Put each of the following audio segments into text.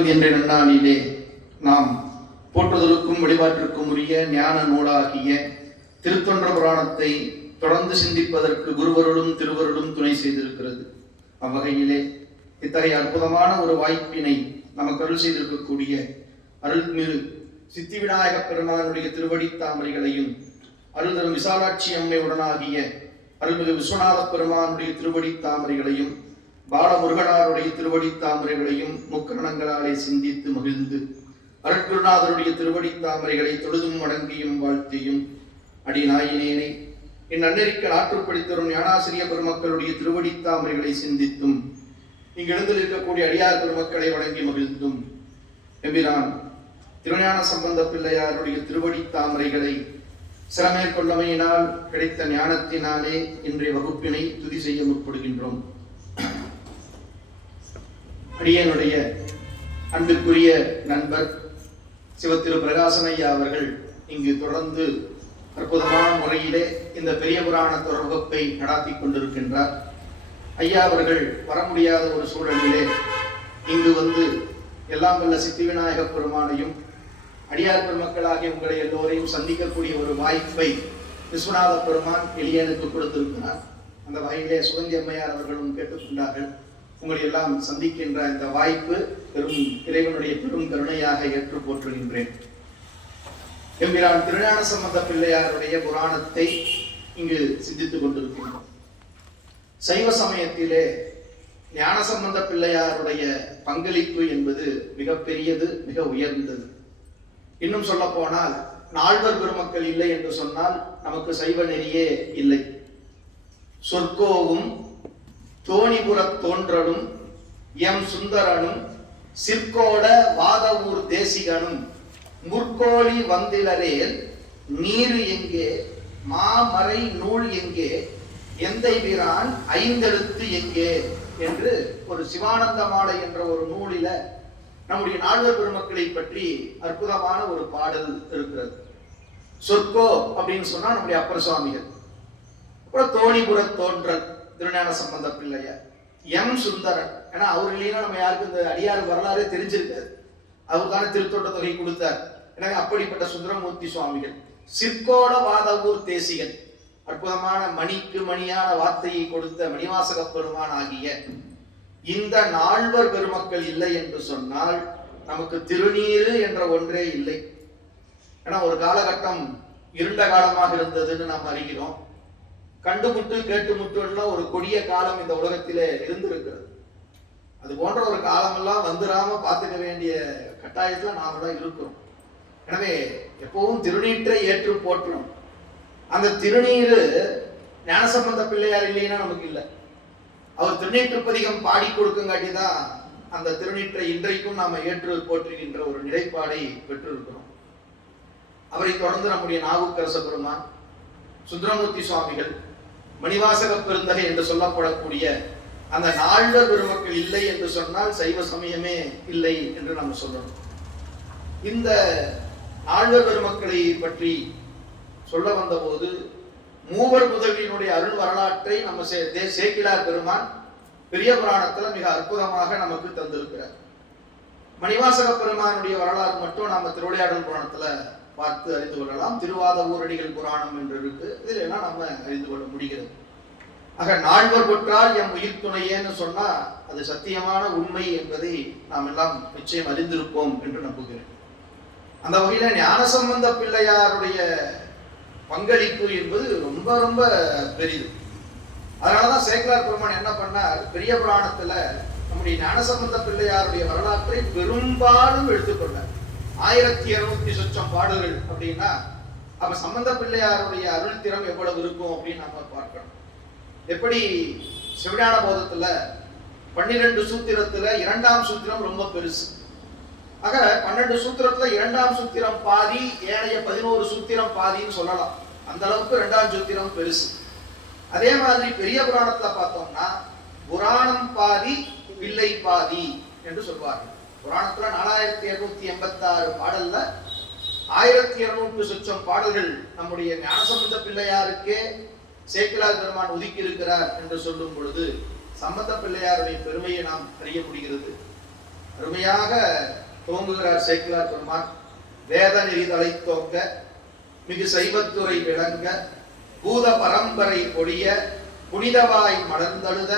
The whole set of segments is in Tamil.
நாற்பது என்ற நன்னாளிலே நாம் போற்றுதலுக்கும் வழிபாட்டிற்கும் உரிய ஞான நூலாகிய திருத்தொண்ட புராணத்தை தொடர்ந்து சிந்திப்பதற்கு குருவருடும் திருவருடும் துணை செய்திருக்கிறது. அவ்வகையிலே இத்தகைய அற்புதமான ஒரு வாய்ப்பினை நமக்கு அருள் செய்திருக்கக்கூடிய அருள்மிகு சித்தி விநாயக பெருமானுடைய திருவடி தாமரைகளையும் அருள்தரும் விசாலாட்சி அம்மை உடனாகிய அருள்மிகு விஸ்வநாத பெருமானுடைய திருவடி தாமரைகளையும் பாலமுருகனாருடைய திருவடி தாமரைகளையும் முக்கரணங்களாலே சிந்தித்து மகிழ்ந்து அருட்குருநாதருடைய திருவடி தாமரைகளை தொழுதும் வணங்கியும் வாழ்த்தியும் அடிநாயினேனை என் அன்னறிக்கல் ஆற்றுப்படுத்தரும் ஞானாசிரிய பெருமக்களுடைய திருவடி தாமரைகளை சிந்தித்தும் இங்கு எழுந்திருக்கக்கூடிய அடியார் பெருமக்களை வணங்கி மகிழ்ந்தும் எம்பிரான் திருஞான சம்பந்த பிள்ளையாருடைய திருவடி தாமரைகளை சிறமேற்கொண்டமையினால் கிடைத்த ஞானத்தினாலே இன்றைய வகுப்பினை துதி செய்ய முற்படுகின்றோம். அடியனுடைய அன்பிற்குரிய நண்பர் சிவத்திரு பிரகாசனையா அவர்கள் இங்கு தொடர்ந்து அற்புதமான முறையிலே இந்த பெரிய புராண தொடர்வகுப்பை நடாத்தி கொண்டிருக்கின்றார். ஐயா அவர்கள் வர முடியாத ஒரு சூழலிலே இங்கு வந்து எல்லாம் வல்ல சித்தி விநாயக பெருமானையும் அடியார் பெருமக்களாகிய உங்களை எல்லோரையும் சந்திக்கக்கூடிய ஒரு வாய்ப்பை விஸ்வநாத பெருமான் எளியனுக்கு கொடுத்திருக்கிறார். அந்த வகையிலே சுகந்தி அம்மையார் அவர்களும் கேட்டுக்கொண்டார்கள். உங்களை எல்லாம் சந்திக்கின்ற இந்த வாய்ப்பு பெரும் இறைவனுடைய பெரும் கருணையாக ஏற்று போற்றுகின்றேன். எம்பிரான் திருஞான சம்பந்த பிள்ளையாருடைய புராணத்தை இங்கு சிந்தித்துக் கொண்டிருக்கின்றோம். சைவ சமயத்திலே ஞான சம்பந்த பிள்ளையாருடைய பங்களிப்பு என்பது மிகப்பெரியது, மிக உயர்ந்தது. இன்னும் சொல்ல போனால் நால்வர் பெருமக்கள் இல்லை என்று சொன்னால் நமக்கு சைவ நெறியே இல்லை. சொற்கோவும் தோணிபுர தோன்றலும் எம் சுந்தரனும் சிற்கோட வாதவூர் தேசிகனும் முற்கோழி வந்திலரேல் நீரு எங்கே மாமறை நூல் எங்கே எந்தை வீரான் ஐந்தெழுத்து எங்கே என்று ஒரு சிவானந்த மாலை என்ற ஒரு நூலில நம்முடைய நால்வர் பெருமக்களை பற்றி அற்புதமான ஒரு பாடல் இருக்கிறது. சொற்கோ அப்படின்னு சொன்னா நம்முடைய அப்பர் சுவாமிகள், அப்புறம் தோணிபுர தோன்றல் திருஞான சம்பந்த பிள்ளையார், எம் சுந்தரன். ஏன்னா அவர் இல்லைன்னா நம்ம யாருக்கும் இந்த அடியார் வரலாறே தெரிஞ்சிருக்காது. அவர் தானே திருத்தொண்ட தொகை கொடுத்தார். எனவே அப்படிப்பட்ட சுந்தரமூர்த்தி சுவாமிகள், சிற்கோட வாதவூர் தேசிகன், அற்புதமான மணிக்கு மணியான வார்த்தையை கொடுத்த மணிவாசக பெருமான் ஆகிய இந்த நால்வர் பெருமக்கள் இல்லை என்று சொன்னால் நமக்கு திருநீரு என்ற ஒன்றே இல்லை. ஏன்னா ஒரு காலகட்டம் இருண்ட காலமாக இருந்ததுன்னு நாம் அறிகிறோம். கண்டுமுட்டு கேட்டுமுட்டு ஒரு கொடிய காலம் இந்த உலகத்திலே இருந்திருக்கிறது. அது போன்ற ஒரு காலமெல்லாம் வந்துடாம பார்த்துக்க வேண்டிய கட்டாயத்துல நாம தான் இருக்கிறோம். எனவே எப்பவும் திருநீற்றை ஏற்று போற்றோம். அந்த திருநீரு ஞானசம்பந்த பிள்ளையார் இல்லைன்னா நமக்கு இல்லை. அவர் திருநீற்று பதிகம் பாடி கொடுக்குங்காட்டிதான் அந்த திருநீற்றை இன்றைக்கும் நாம ஏற்று போற்றுகின்ற ஒரு நிலைப்பாடை பெற்றிருக்கிறோம். அவரை தொடர்ந்து நம்முடைய நாவுக்கரச பெருமான், சுந்தரமூர்த்தி சுவாமிகள், மணிவாசக பெருந்தகை என்று சொல்லப்படக்கூடிய அந்த நால்வர் பெருமக்கள் இல்லை என்று சொன்னால் சைவ சமயமே இல்லை என்று நம்ம சொல்லணும். இந்த நால்வர் பெருமக்களை பற்றி சொல்ல வந்த போது மூவர் முதல்வனுடைய அருள் வரலாற்றை நம்ம சேக்கிழார் பெருமான் பெரிய புராணத்துல மிக அற்புதமாக நமக்கு தந்திருக்கிறார். மணிவாசக பெருமானுடைய வரலாறு மட்டும் நாம திருவிளையாடல் புராணத்துல பார்த்து அறிந்து கொள்ளலாம். திருவாத ஊரடிகள் புராணம் என்று இருக்கு, இதுல எல்லாம் நம்ம அறிந்து கொள்ள முடிகிறது. ஆக நால்வர் பெற்றால் எம் உயிர் துணையேன்னு சொன்னா அது சத்தியமான உண்மை என்பதை நாம் எல்லாம் நிச்சயம் அறிந்திருப்போம் என்று நம்புகிறேன். அந்த வகையில ஞானசம்பந்த பிள்ளையாருடைய பங்களிப்பு என்பது ரொம்ப ரொம்ப பெரிது. அதனாலதான் சேக்கிழார் பெருமான் என்ன பண்ணார், பெரிய புராணத்துல நம்முடைய ஞானசம்பந்த பிள்ளையாருடைய வரலாற்றை பெரும்பாலும் எடுத்துக்கொண்டார். 1200 சொச்சம் பாடல்கள் அப்படின்னா அப்ப சம்பந்த பிள்ளையாருடைய அருள் திறம் எவ்வளவு இருக்கும் அப்படின்னு நம்ம பார்க்கணும். எப்படி சிவஞான போதத்துல 12 சூத்திரத்துல 2ஆம் சூத்திரம் ரொம்ப பெருசு. ஆக 12 சூத்திரத்துல 2ஆம் சூத்திரம் பாதி, ஏனைய 11 சூத்திரம் பாதின்னு சொல்லலாம். அந்த அளவுக்கு 2ஆம் சூத்திரம் பெருசு. அதே மாதிரி பெரிய புராணத்துல பார்த்தோம்னா புராணம் பாதி பிள்ளை பாதி என்று சொல்வார்கள். புராணத்துல 4286 பாடல்ல 1200 சொச்சம் பாடல்கள் நம்முடைய ஞானசம்பந்த பிள்ளையாருக்கே சேக்கிழார் பெருமான் ஒதுக்கி இருக்கிறார் என்று சொல்லும் பொழுது சம்பந்த பிள்ளையாருடைய பெருமையை நாம் அறிய முடிகிறது. அருமையாக துவங்குகிறார் சேக்கிழார் பெருமான். வேத நெறிதலை தோங்க மிகு சைவத்துறை விளங்க பூத பரம்பரை பொடிய புனிதவாய் மலர்ந்தழுத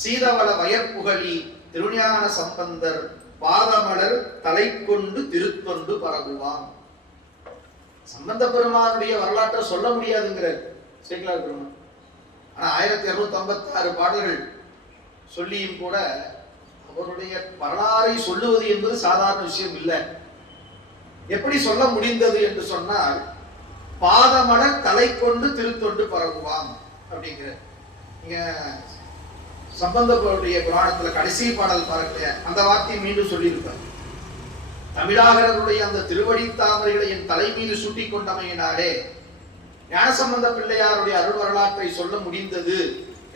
சீதவள வயற்புகழி திருஞான சம்பந்தர் பாதமலர் தலை கொண்டு திருத்தொண்டு பரவுவான். சம்பந்த பெருமானுடைய வரலாற்றை சொல்ல முடியாதுங்கிற சேக்கிழார் பெருமான். ஆனா 1256 பாடல்கள் சொல்லியும் கூட அவருடைய வரலாறை சொல்லுவது என்பது சாதாரண விஷயம் இல்லை. எப்படி சொல்ல முடிந்தது என்று சொன்னால், பாதமலர் தலை கொண்டு திருத்தொண்டு பரவுவான் அப்படிங்கிற. நீங்க சம்பந்தப்படைய புராணத்துல கடைசி பாடல் பாருங்க, அந்த வார்த்தையை மீண்டும் சொல்லியிருப்பார். தமிழாகருடைய அந்த திருவடி தாமரைகளை என் தலை மீது சூட்டிக் கொண்டமையினாலே ஞானசம்பந்த பிள்ளையாருடைய அருள் வரலாற்றை சொல்ல முடிந்தது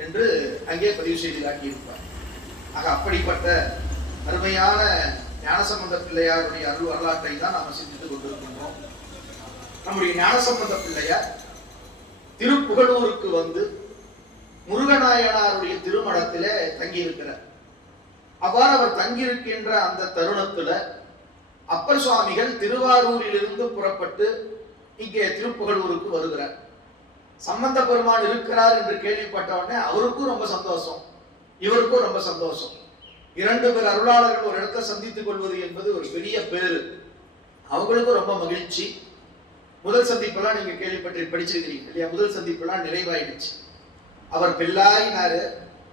என்று அங்கே பதிவு செய்து காட்டியிருப்பார். ஆக அப்படிப்பட்ட அருமையான ஞானசம்பந்த பிள்ளையாருடைய அருள் வரலாற்றை தான் நாம் சிந்தித்துக் கொண்டிருக்கின்றோம். நம்முடைய ஞானசம்பந்த பிள்ளையார் திருப்புகழூருக்கு வந்து முருகநாயனாருடைய திருமணத்திலே தங்கியிருக்கிறார். அவ்வாறு அவர் தங்கியிருக்கின்ற அந்த தருணத்துல அப்பர் சுவாமிகள் திருவாரூரிலிருந்து புறப்பட்டு இங்கே திருப்புகழூருக்கு வருகிறார். சம்பந்த பெருமான் இருக்கிறார் என்று கேள்விப்பட்ட உடனே அவருக்கும் ரொம்ப சந்தோஷம், இவருக்கும் ரொம்ப சந்தோஷம். 2 பேர் அருளாளர்கள் ஒரு இடத்தை சந்தித்துக் கொள்வது என்பது ஒரு பெரிய பேரு. அவங்களுக்கும் ரொம்ப மகிழ்ச்சி. முதல் சந்திப்பெல்லாம் நீங்க படிச்சிருக்கிறீங்க இல்லையா? முதல் சந்திப்பெல்லாம் நிறைவாயிடுச்சு. அவர் பிள்ளாயினாரு,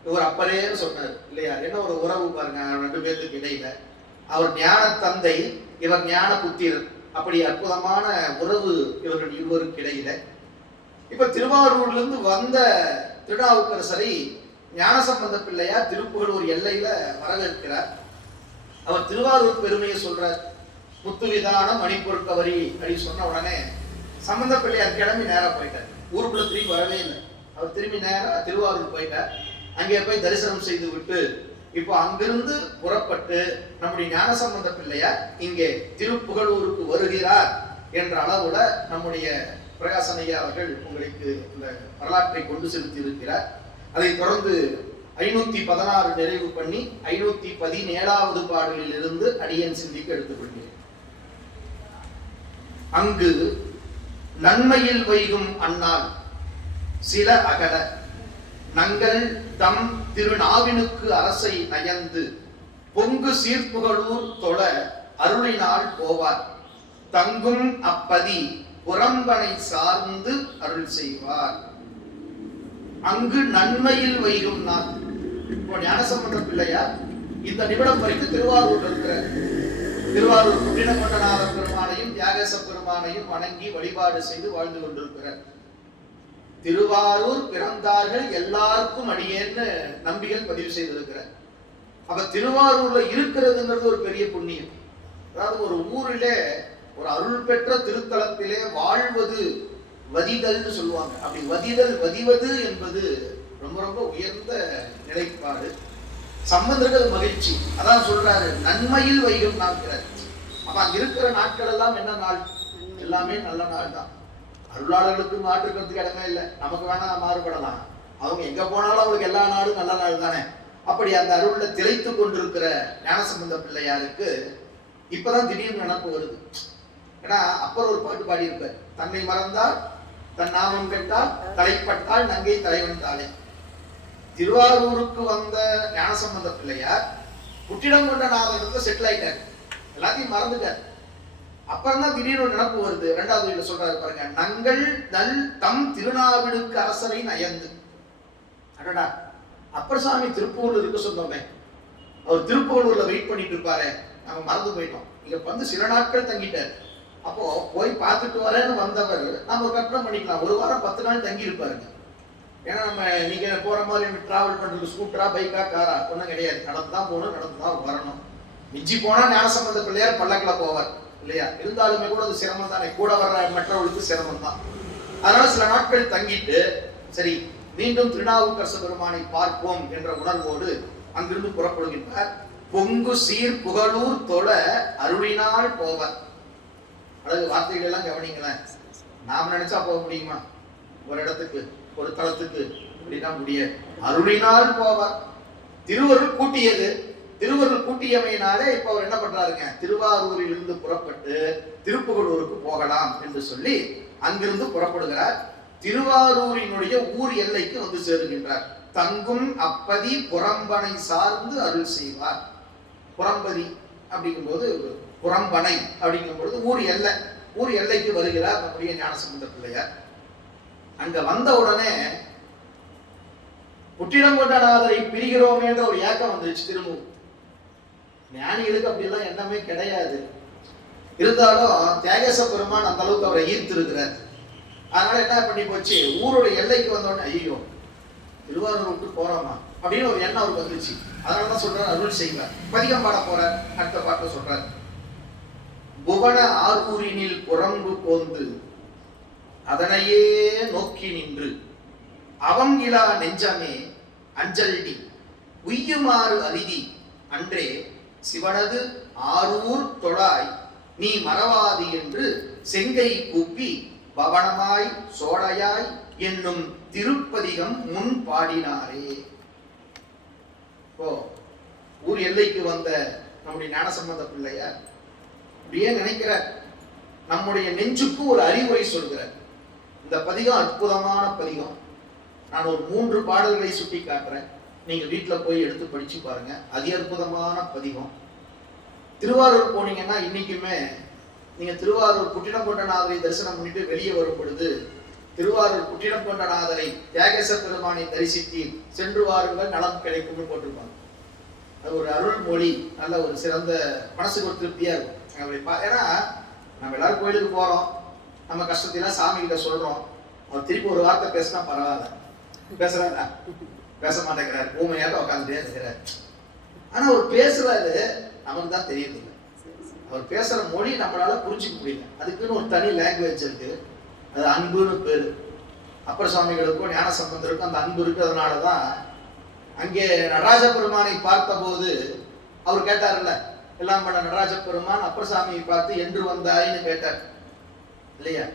இவர் அப்பரேன்னு சொன்னார் இல்லையா? என்ன ஒரு உறவு பாருங்க 2 பேருக்கு இடையில. அவர் ஞான தந்தை, இவர் ஞான புத்திரன். அப்படி அற்புதமான உறவு இவர்கள் இருவருக்கு இடையில. இப்ப திருவாரூர்ல இருந்து வந்த திருநாவுக்கரசரை ஞானசம்பந்த பிள்ளையார் திருப்புகழூர் எல்லையில வரவேற்கிறார். அவர் திருவாரூர் பெருமையை சொல்றார். முத்துவிதான மணிப்பொருட்கவரி அப்படி சொன்ன உடனே சம்பந்த பிள்ளையார் கிளம்பி நேரா போயிட்டார். ஊருக்குள்ள திரும்பி வரவே இல்லை. அவர் திரும்பி நேரா திருவாரூர் போயிட்டார். அங்கே போய் தரிசனம் செய்து விட்டு இப்போ அங்கிருந்து புறப்பட்டு நம்முடைய ஞானசம்பந்த பிள்ளையார் இங்கே திருப்புகழூருக்கு வருகிறார் என்ற அளவுல நம்முடைய பிரகாசன் ஐயா அவர்கள் உங்களுக்கு இந்த வரலாற்றை கொண்டு செலுத்தி இருக்கிறார். அதை தொடர்ந்து 516 நிறைவு பண்ணி 517வது பாடலில் இருந்து அடியன் சிந்திக்க எடுத்துக்கொள்கிறேன். அங்கு நன்மையில் வைகும் அண்ணால் சில அகல நங்கள் தம் திருநாவினுக்கு அரசை நயந்து பொங்கு சீர்ப்புகளூர் தொழ அருளினால் போவார் தங்கும் அப்பதி புறம்பனை சார்ந்து அருள் செய்வார். அங்கு நன்மையில் வைகும் நாள். இப்போ ஞானசம்பந்த பிள்ளையார் இந்த நிமிடம் வரைக்கும் திருவாரூர் இருக்கிறார். திருவாரூர் புட்டினகொண்டநாத பெருமானையும் தியாகேச பெருமானையும் வணங்கி வழிபாடு செய்து வாழ்ந்து கொண்டிருக்கிறார். திருவாரூர் பிறந்தார்கள் எல்லாருக்கும் அடியேன்னு நம்பிகள் பதிவு செய்திருக்கிறார். அப்ப திருவாரூர்ல இருக்கிறதுங்கிறது ஒரு பெரிய புண்ணியம். அதாவது ஒரு ஊரிலே ஒரு அருள் பெற்ற திருத்தலத்திலே வாழ்வது வதிதல்னு சொல்லுவாங்க. அப்படி வதிவது என்பது ரொம்ப ரொம்ப உயர்ந்த நிலைப்பாடு. சம்பந்தர்கள் மகிழ்ச்சி. அதான் சொல்றாரு நன்மையில் வைகும் நாட்கள். அப்ப அங்க இருக்கிற நாட்கள் எல்லாம் என்ன நாள்? எல்லாமே நல்ல நாள் தான். அருளாளர்களுக்கு மாற்றுக்கிறதுக்கு இடமே இல்லை. நமக்கு வேணா மாறுபடலாம். அவங்க எங்க போனாலும் அவங்களுக்கு எல்லா நாளும் நல்ல நாள் தானே. அப்படி அந்த அருள்ல திளைத்து கொண்டிருக்கிற ஞானசம்பந்த பிள்ளையாருக்கு இப்பதான் திடீர்னு நினப்பு வருது. ஏன்னா அப்பர் ஒரு பாட்டு பாடி இருப்பார். தன்னை மறந்தால் தன் நாமம் கெட்டால் தலைப்பட்டால் நங்கை தலைவன் தாளே. திருவாரூருக்கு வந்த ஞானசம்பந்த பிள்ளையார் புட்டினகொண்டநாதன் செட்டில் ஆயிட்டார். எல்லாத்தையும் மறந்துட்டார். அப்புறம் தான் திடீர்னு நினப்பு வருது. 2வது வரியில சொல்றாரு பாருங்க, நங்கள் நல் தம் திருநாவினுக்கு அரசரை நயந்து. அடடா, அப்பர் சாமி திருப்பூர்ல இருக்க சொன்னோமே, அவர் திருப்பூர்ல வெயிட் பண்ணிட்டு இருப்பாரு, நம்ம மறந்து போயிட்டோம். இங்க வந்து சில நாட்கள் தங்கிட்டார். அப்போ போய் பார்த்துட்டு வரேன்னு வந்தவர் நம்ம கற்பனை பண்ணிக்கலாம், 1 வாரம் 10 நாள் தங்கி இருப்பாருங்க. ஏன்னா நம்ம நீங்க போற மாதிரி டிராவல் பண்றது ஸ்கூட்டரா பைக்கா காரா ஒன்றும் கிடையாது. நடந்து தான் போகணும், நடந்து தான் வரணும். மிஞ்சி போனா ஞானசம்பந்த பிள்ளையார் பல்லக்கில போவார் இல்லையா? இருந்தாலுமே கூட அது சிரமம் தானே, கூட வர்ற மற்றவர்களுக்கு சிரமம் தான். அதனால சில நாட்கள் தங்கிட்டு சரி மீண்டும் திருநாவுக்கரச பெருமானை பார்ப்போம் என்ற உணர்வோடு அங்கிருந்து புறப்படுகின்றார். பொங்கு சீர் புகழூர் தொழ அருளினால் போவார். அழகு வார்த்தைகள் எல்லாம் கவனிங்களேன். நாம நினைச்சா போக முடியுமா? ஒரு இடத்துக்கு ஒரு தளத்துக்கு அப்படின்னா முடியாது. அருளினால் போவார். திருவருள் கூட்டியது. திருவருள் கூட்டியமையினாலே இப்ப அவர் என்ன பண்றாருங்க, திருவாரூரில் இருந்து புறப்பட்டு திருப்புகலூருக்கு போகலாம் என்று சொல்லி அங்கிருந்து புறப்படுகிறார். திருவாரூரினுடைய ஊர் எல்லைக்கு வந்து சேருகின்றார். தங்கும் அப்பதி புறம்பனை சார்ந்து அருள் செய்வார். புறம்பதி அப்படிங்கும்போது புறம்பனை அப்படிங்கும்போது ஊர் எல்லைக்கு வருகிறார் நம்முடைய ஞானசம்பந்த பிள்ளையார். அங்க வந்த உடனே புற்றிடங்கொண்டநாதரை பிரிகிறோம் என்ற ஒரு ஏக்கம் வந்துருச்சு. திரும்பவும் ஞானிகளுக்கு அப்படிலாம் எண்ணமே கிடையாது. இருந்தாலும் தியாகேச பெருமான் அந்த அளவுக்கு அவரை ஈர்த்திருக்கிறார். அதனால என்ன பண்ணி போச்சு, ஊருடைய எல்லைக்கு வந்தோடனே ஐயோ திருவாரூர் விட்டு போறோமா அப்படின்னு ஒரு எண்ணம் அவருக்கு வந்துச்சு. அதனாலதான் சொல்றாரு அருள் செய்வார். பதிகம் பாட போறார். அடுத்த பாட்டு சொல்றார், புவன ஆரூரினில் புறம்பு போந்து அதனையே நோக்கி நின்று அவம் இலா நெஞ்சமே அஞ்சல்டி உய்யுமாறு அரிதி அன்றே சிவனது ஆரூர் தொழாய் நீ மறவாதி என்று செங்கை கூப்பி பவனமாய் சோடையாய் என்னும் திருப்பதிகம் முன் பாடினாரே. ஊர் எல்லைக்கு வந்த நம்முடைய ஞானசம்பந்த பிள்ளையார் அப்படியே நினைக்கிறார், நம்முடைய நெஞ்சுக்கு ஒரு அறிவுரை சொல்கிறார். இந்த பதிகம் அற்புதமான பதிகம். நான் ஒரு 3 பாடல்களை சுட்டி காட்டுறேன். நீங்க வீட்டுல போய் எடுத்து படிச்சு பாருங்க. அதி அற்புதமான பதிகம். திருவாரூர் போனீங்கன்னா இன்னைக்குமே நீங்க திருவாரூர் புற்றிடங்கொண்டநாதரை தரிசனம் பண்ணிட்டு வெளியே வரும் பொழுது திருவாரூர் புற்றிடங்கொண்டநாதரை தியாகேச பெருமானை தரிசித்து சென்று வாருங்கள் நலம் கிடைக்கும்னு போட்டிருப்பாங்க. அது ஒரு அருள் மொழி, நல்ல ஒரு சிறந்த மனசுக்கு ஒரு திருப்தியா இருக்கும். ஏன்னா நம்ம எல்லாரும் கோயிலுக்கு போறோம், நம்ம கஷ்டத்தெல்லாம் சாமி கிட்ட சொல்றோம். அவர் திருப்பி ஒரு வார்த்தை பேசினா பரவாயில்ல, பேசுறாரா? பேச மாட்டேங்கிறாரு, ஊமையாக உட்காந்துட்டே இருக்கிறார். ஆனா அவர் பேசுறாரு, நமக்கு தான் தெரியுது. அவர் பேசுற மொழி நம்மளால புரிஞ்சுக்க முடியல. அதுக்குன்னு ஒரு தனி லாங்குவேஜ் இருக்கு, அது அன்புன்னு பேரு. அப்பர் சுவாமிகளுக்கும் ஞான சம்பந்தருக்கும் அந்த அன்பு இருக்கு. அதனாலதான் அங்கே நடராஜ பெருமானை பார்த்த போது அவர் கேட்டார்ல, எல்லாம் பண்ண நடராஜ பெருமான் அப்பர் சாமியை பார்த்து என்று வந்தாயின்னு கேட்டார் இல்லையா?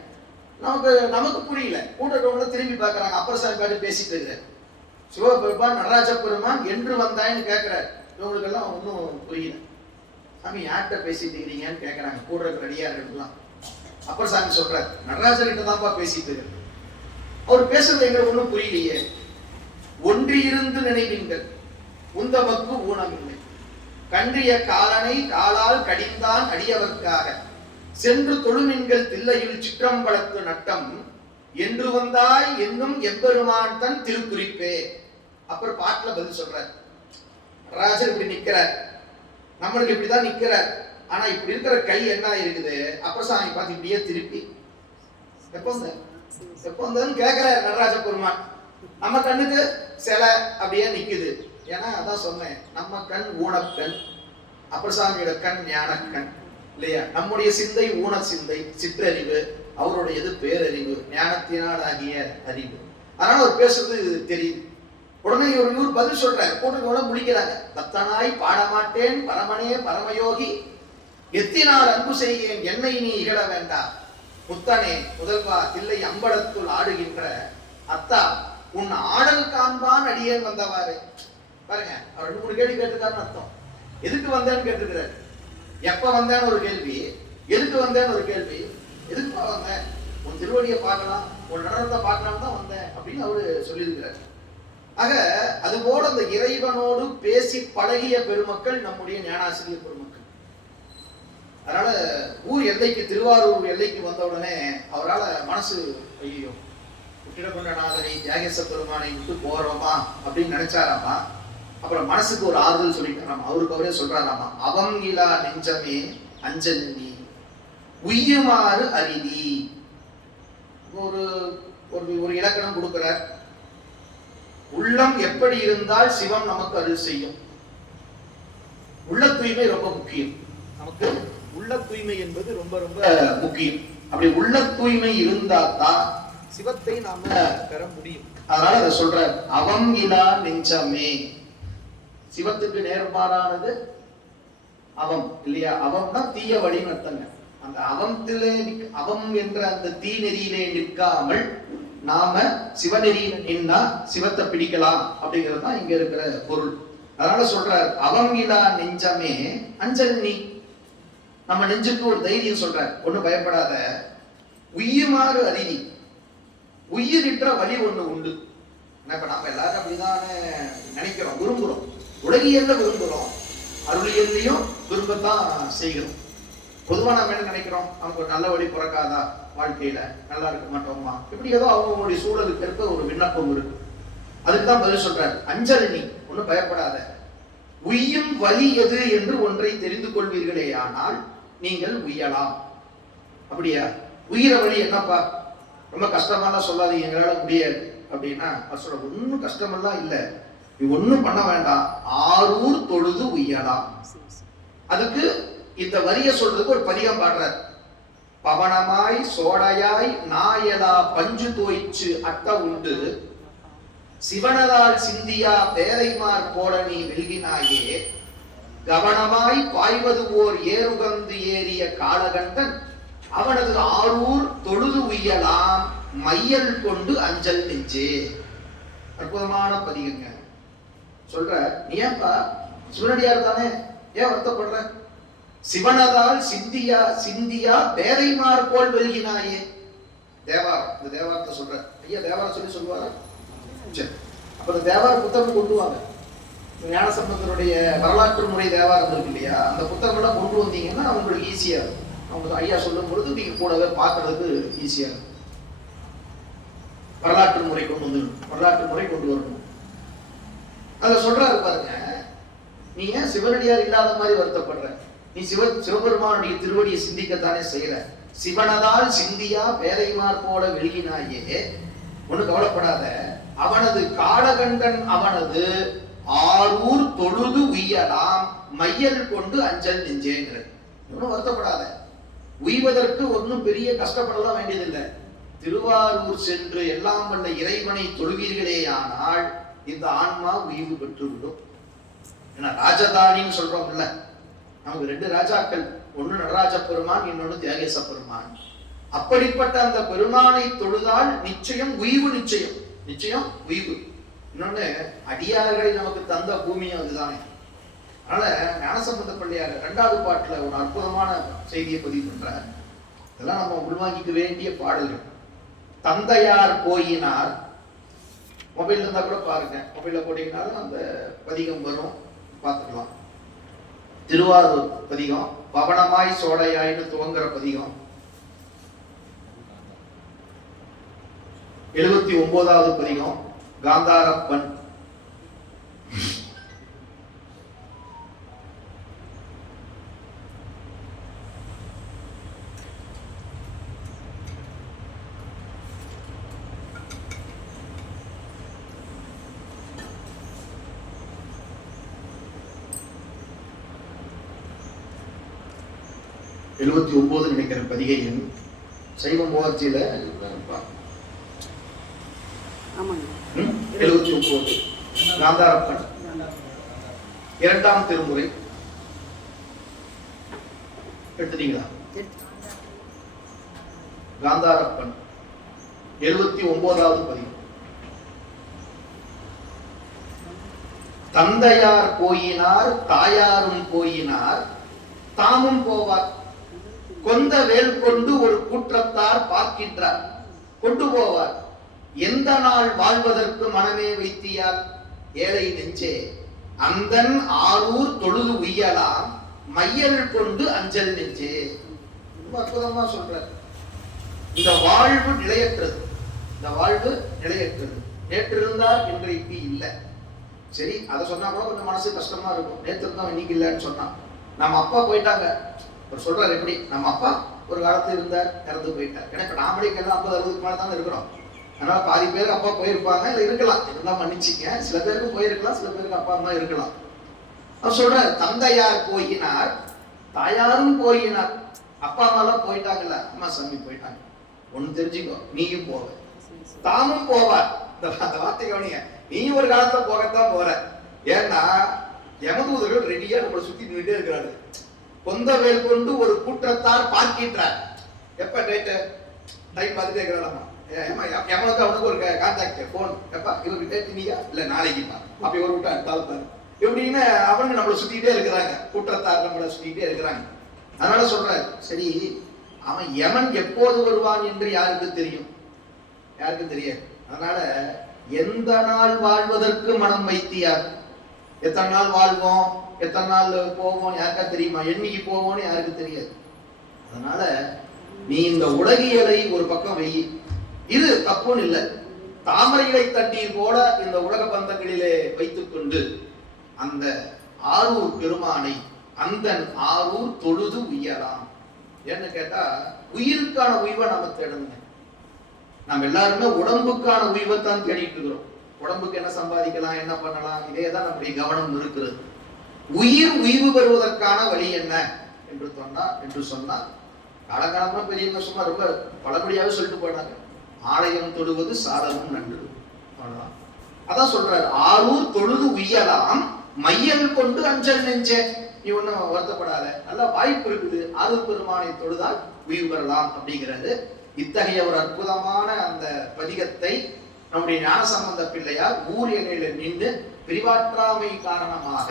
நமக்கு புரியல. கூட்டத்தோட திரும்பி பார்க்கறாங்க, அப்பர் சாமி பாட்டு பேசிட்டு இருக்கிறார். சிவபெருமான் நடராஜ பெருமான் என்று வந்தாயின்னு கேட்கிறார். இவங்களுக்கு எல்லாம் ஒன்றும் புரியல. சாமி யார்கிட்ட பேசிட்டு இருக்கிறீங்கன்னு கேட்கறாங்க கூட ரெடியா இருக்கலாம். அப்பர் சாமி சொல்றார், நடராஜர்கிட்ட தான்ப்பா பேசிட்டு இருக்கு. அவர் பேசுறது எங்களுக்கு ஒன்றும் புரியலையே. ஒன்றியிருந்து நினைவீங்கள் உந்தமக்கு ஊனமில்லை, கன்றிய காலனை காலால் கடிந்தான் அடியவர்க்காக சென்று தொழுமின்கள் தில்லையில் சிற்றம்பலத்து நட்டம் என்று வந்தாய் என்னும் எம்பெருமான் தன் திருக்குறிப்பே. அப்புறம் பாட்டுல பதில் சொல்றார். நடராஜர் இப்படி நிக்கிறார், நம்மளுக்கு இப்படிதான் நிக்கிறார். ஆனா இப்படி இருக்கிற கை என்ன இருக்குது, அப்பர் சாமி பார்த்து இப்படியே திருப்பி எப்போ கேட்கிறார் நடராஜ பெருமான். நம்ம கண்ணுக்கு சிலை அப்படியே நிக்குது. ஏன்னா அதான் சொன்னேன், நம்ம கண் ஊனக்கண், அப்பர் சாமியோட கண் ஞானக்கண் இல்லையா? நம்முடைய சிந்தை ஊன சிந்தை, சிற்றறிவு, அவருடையது பேரறிவு, ஞானத்தினால் ஆகிய அறிவு. அதனால அவர் பேசுறது தெரியுது. உடனே இவர் பதில் சொல்றாரு. கூட்டத்தோட முடிக்கிறாங்க. பக்தனாய் பாடமாட்டேன் பரமனே பரமயோகி, எத்தினால் அன்பு செய்கிறேன் என்னை நீ இகழ வேண்டாம், முத்தனே முதல்வா தில்லை அம்பலத்துள் ஆடுகின்ற அத்தா உன் ஆடல் காண்பான் அடியேன் வந்தவாறு. பாருங்க, அவர் 2-3 கேள்வி கேட்டுக்காருன்னு அர்த்தம். எதுக்கு வந்தேன்னு கேட்டுக்கிறாரு. எப்ப வந்தேன்னு ஒரு கேள்வி, எதுக்கு வந்தேன்னு ஒரு கேள்வி. எதுக்குப்பா வந்தேன், உன் திருவடியை பார்க்கலாம், உன் நடனத்தை பார்க்கலாம் தான் வந்தேன் அப்படின்னு அவரு சொல்லியிருக்கிறார். ஆக அதுபோல அந்த இறைவனோடு பேசி பழகிய பெருமக்கள் நம்முடைய ஞானாசிரியர் பெருமக்கள். அதனால ஊர் எல்லைக்கு, திருவாரூர் எல்லைக்கு வந்த உடனே அவரால் மனசு ஐயோ புற்றிடங்கொண்டநாதரை தியாகேச பெருமானை விட்டு போறோமா அப்படின்னு நினைச்சாராமா. அப்புறம் மனசுக்கு ஒரு ஆறுதல் சொல்லிட்டாராமா. அவருக்கு அவரே சொல்றாராமா, அவம் இலா நெஞ்சமே அஞ்சல் நீ உய்யுமாறு அரிதி. ஒரு ஒரு இலக்கணம் கொடுக்கிறார். உள்ளம் எப்படி இருந்தால் சிவம் நமக்கு அருள் செய்யும். உள்ள தூய்மை ரொம்ப முக்கியம். நமக்கு உள்ள தூய்மை என்பது ரொம்ப ரொம்ப முக்கியம். அப்படி உள்ள தூய்மை இருந்தால்தான் சிவத்தை நாம பெற முடியும். அதனால அதை சொல்ற, அவம் இலா நெஞ்சமே. சிவத்துக்கு நேர்மாறானது அவம் இல்லையா? அவம்னா தீய வழின்னு அர்த்தங்க. அந்த அவத்திலே அவம் என்ற அந்த தீ நெறியிலே நிற்காமல் நாம சிவநெறியில நின்னா சிவத்தை பிடிக்கலாம் அப்படிங்கிறது தான் இங்க இருக்கிற பொருள். அதனால சொல்றார், அவங்கிலா நெஞ்சமே அஞ்சல் நீ. நம்ம நெஞ்சுக்கு ஒரு தைரியம் சொல்றார், ஒண்ணு பயப்படாத, உய்யுமாறு அறிவி, உயிரின்ற வழி ஒண்ணு உண்டு. இப்ப நம்ம எல்லாரும் அப்படிதானே நினைக்கிறோம், விரும்புறோம், உலகியல்ல விரும்புறோம், அருளியல்லையும் விரும்பத்தான் செய்கிறோம். பொதுவா நம்ம என்ன நினைக்கிறோம், நமக்கு ஒரு நல்ல வழி பிறக்காதா, வாழ்க்கையில நல்லா இருக்க மாட்டோமா, இப்படி ஏதோ அவங்களுடைய சூழலுக்கு ஏற்ப ஒரு விண்ணப்பம் இருக்கு. அதுக்குதான் பதில் சொல்றாரு, அஞ்சல் நீ, ஒன்னும் பயப்படாத, உய்யும் வழி எது என்று ஒன்றை தெரிந்து கொள்வீர்களே ஆனால் நீங்கள் உய்யலாம். அப்படியா, உயிர வழி என்னப்பா, ரொம்ப கஷ்டமெல்லாம் சொல்லாதீங்க, எங்களால முடியாது அப்படின்னா சொல்ற, ஒன்னும் கஷ்டமெல்லாம் இல்லை, நீ ஒன்னும் பண்ண வேண்டாம், ஆரூர் தொழுது உய்யலாம். அதுக்கு இந்த வரிய சொல்றதுக்கு ஒரு பதிகம் பாடுறார். பவனமாய் சோடையாய் நாயலா பஞ்சு தோய்ச்சு அட்ட உண்டு, சிவனதால் சிந்தியா பேரைமார் போட நீ வெல்கினாயே, கவனமாய் பாய்வது ஓர் ஏறுகந்து ஏறிய காலகண்டன், அவனது ஆரூர் தொழுது உய்யலாம், மையல் கொண்டு அஞ்சல் நெஞ்சே. அற்புதமான பதிகங்க. சொல்ற, நீ ஏன்பா சிவனடியார் தானே, ஏன் வருத்தப்படுற? சிவனதால் சிந்தியா சிந்தியா பேரைமார் போல் வெல்கினாயே. தேவாரம், இந்த தேவாரத்தை சொல்ற. ஐயா தேவாரம் சொல்லி சொல்லுவாரா? சரி, அப்ப இந்த தேவார புத்தகம் கொண்டு வாங்க. ஞானசம்பந்தருடைய வரலாற்று முறை தேவாரம் இருக்கு இல்லையா, அந்த புத்தகம் எல்லாம் கொண்டு வந்தீங்கன்னா அவங்களுக்கு ஈஸியா இருக்கும். அவங்க ஐயா சொல்லும் பொழுது நீங்க கூடவே பார்க்கறதுக்கு ஈஸியா இருக்கும். வரலாற்று முறை கொண்டு வந்து, வரலாற்று முறை கொண்டு வரணும். அதுல சொல்றாரு பாருங்க, நீ ஏன் சிவனடியார் இல்லாத மாதிரி வருத்தப்படுற? நீ சிவபெருமானுடைய திருவடியை சிந்திக்கத்தானே செய்யற. சிவனதால் சிந்தியா பேரைமார் போல வெல்கினாயே, ஒண்ணு கவலைப்படாத, அவனது காலகண்டன் அவனது ஆரூர் தொழுது உய்யலாம், மையல் கொண்டு அஞ்சல் நெஞ்சேங்கிற. ஒன்னும் வருத்தப்படாத, உய்வதற்கு ஒன்னும் பெரிய கஷ்டப்படலாம் வேண்டியதில்லை. திருவாரூர் சென்று எல்லாம் வல்ல இறைவனை தொழுவீர்களேயானால் இந்த ஆன்மா உய்வு பெற்றுவிடும். ஏன்னா ராஜதானின்னு சொல்றோம்ல, நமக்கு ரெண்டு ராஜாக்கள், ஒன்னு நடராஜ பெருமான், இன்னொன்னு தியாகேச பெருமான். அப்படிப்பட்ட அந்த பெருமானை தொழுதால் நிச்சயம் உய்வு, நிச்சயம் நிச்சயம் உய்வு. இன்னொன்னு, அடியார்களை நமக்கு தந்த பூமியும் அதுதானே. அதனால ஞானசம்பந்த பிள்ளையார் 2வது பாட்டுல ஒரு அற்புதமான செய்தியை பதிவு பண்றார். இதெல்லாம் நம்ம உள்வாங்கிக்க வேண்டிய பாடல்கள். தந்தையார் போயினார், மொபைல் இருந்தா கூட பாருங்க, மொபைல்ல போட்டீங்கன்னாலும் அந்த பதிகம் வரும், பார்த்துக்கலாம். திருவாரூர் பதிகம், பவனமாய் சோடையாய்னு துவங்குற பதிகம். 79வது பதிகம் காந்தாரப்பன். நினைக்கிற பதிகையின் சைவ முயற்சியில 79 காந்தாரப்பன் 2ஆம் திருமுறை எடுத்துட்டீங்களா? காந்தாரப்பன் 79வது பதிகம். தந்தையார் போயினார் தாயாரும் போயினார் தாமும் போவார், கொந்த வேல் கொண்டு ஒரு கூற்றத்தார் பார்க்கின்றார், கொண்டு போவார், எந்த நாள் வாழ்வதற்கு மனமே வைத்தியால் ஏழை நெஞ்சே, அந்தன் ஆரூர் தொழுது உய்யலாம், மையல் கொண்டு அஞ்சல் நெஞ்சே. ரொம்ப அற்புதமா சொல்ற. இந்த வாழ்வு நிலையற்றது, இந்த வாழ்வு நிலையற்றது. நேற்று இருந்தால் இன்றைக்கு இல்லை. சரி, அதை சொன்னா கூட கொஞ்சம் மனசு கஷ்டமா இருக்கும். நேற்று இருந்தோம் இன்னைக்கு இல்லைன்னு சொன்னா. நம்ம அப்பா போயிட்டாங்க, அவர் சொல்றாரு, எப்படி நம்ம அப்பா ஒரு காலத்துல இருந்தார், இறந்து போயிட்டார். எனக்கு நாமளே எல்லாம் 50-60க்கு மேல தானே இருக்கிறோம். அதனால பாதி பேருக்கு அப்பா போயிருப்பாங்க, இல்ல இருக்கலாம், இருந்தா மன்னிச்சுக்க. சில பேருக்கு போயிருக்கலாம், சில பேருக்கு அப்பா அம்மா இருக்கலாம். அவர் சொல்றாரு, தந்தையார் போயினார் தாயாரும் போயினார். அப்பா அம்மா எல்லாம் போயிட்டாங்கல்ல, அம்மா சாமி போயிட்டாங்க. ஒண்ணு தெரிஞ்சுக்கோ, நீயும் போவ, தாமும் போவார். அந்த வார்த்தை கவனிங்க, நீயும் ஒரு காலத்துல போகத்தான் போற. ஏன்னா யமதூதர்கள் ரெடியா நம்மளை சுத்தி நின்றுட்டே இருக்கிறாரு. கொந்த வேல் கொண்டு ஒரு கூற்றத்தார் பார்க்கின்றார். எப்ப டேட்டு டைம் பார்த்துட்டே இருக்கிறாராமா. எவனுக்கு அவனுக்கு ஒரு கான்டாக்ட் போன், எப்பா இவருக்கு டேட் நீயா இல்ல நாளைக்குப்பா, அப்படி ஒரு விட்டு அடுத்தாலும் பாரு. எப்படின்னு அவங்க நம்மளை சுத்திட்டே இருக்கிறாங்க, கூட்டத்தார் நம்மளை சுத்திட்டே இருக்கிறாங்க. அதனால சொல்றாரு, சரி அவன் யமன் எப்போது வருவான் என்று யாருக்கு தெரியும்? யாருக்கும் தெரியாது. அதனால எந்த நாள் வாழ்வதற்கு மனம் வைத்தியார்? எத்தனை நாள் வாழ்வோம், எத்தனை நாள் போவோம் யாருக்கா தெரியுமா? என்னைக்கு போவோம்னு யாருக்கு தெரியாது. அதனால நீ இந்த உலகியலை ஒரு பக்கம் வை, இது தப்புன்னு இல்லை. தாமரைகளை தண்ணீர் போல இந்த உலக பந்தங்களிலே வைத்துக் கொண்டு அந்த ஆரூர் பெருமானை அந்த ஆரூர் தொழுது உயலாம். ஏன்னு கேட்டா உயிருக்கான உய்வை நாம தேடணுங்க. நாம் எல்லாருமே உடம்புக்கான உய்வை தான் தேடிட்டு இருக்கிறோம். உடம்புக்கு என்ன சம்பாதிக்கலாம், என்ன பண்ணலாம், இதே தான் நம்முடைய கவனம் இருக்கிறது. உயிர் உய்வு பெறுவதற்கான வழி என்ன என்று சொன்னால் காலகாலமா பெரியவங்க சும்மா ரொம்ப பழமொழியாவே சொல்லிட்டு போனாங்க, ஆலயம் தொழுவது சாதனம் நன்று. அதான் சொல்றாரு, ஆரூர் தொழுது உய்யலாம் மையல் கொண்டு அஞ்சல் நெஞ்சே. நீ ஒன்னும் வருத்தப்படாத, நல்ல வாய்ப்பு இருக்குது, ஆரூர் பெருமானை தொழுதால் உய்வு பெறலாம் அப்படிங்கிறது. இத்தகைய ஒரு அற்புதமான அந்த பதிகத்தை நம்முடைய ஞானசம்பந்த பிள்ளையார் ஊர் எல்லையில நின்று பிரிவாற்றாமை காரணமாக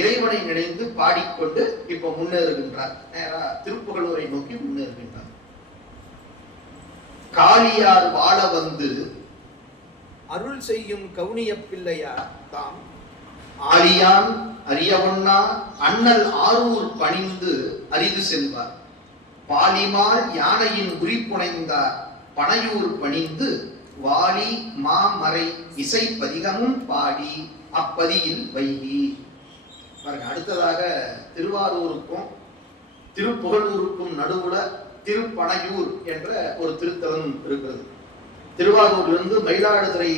இறைவனை நினைந்து பாடிக்கொண்டு இப்ப முன்னேறுகின்றார். நேரா திருப்புகழூரை நோக்கி முன்னேறுகின்றார். காளியார் வாழ வந்து அருள் செய்யும் கவுனிய பிள்ளையார் தாம் ஆலியான் அரியவண்ணா அண்ணல் ஆரூர் பணிந்து அரிது செல்வார். பாலிமால் யானையின் உரிப்புனைந்தார் பனையூர் பணிந்து வாலி மாமறை இசை பதிகமும் பாடி அப்பதியில் வைகி. பாருங்க, அடுத்ததாக திருவாரூருக்கும் திருப்புகழூருக்கும் நடுவுல திருப்பனையூர் என்ற ஒரு திருத்தலம் இருக்கிறது. திருவாரூர்ல இருந்து மயிலாடுதுறை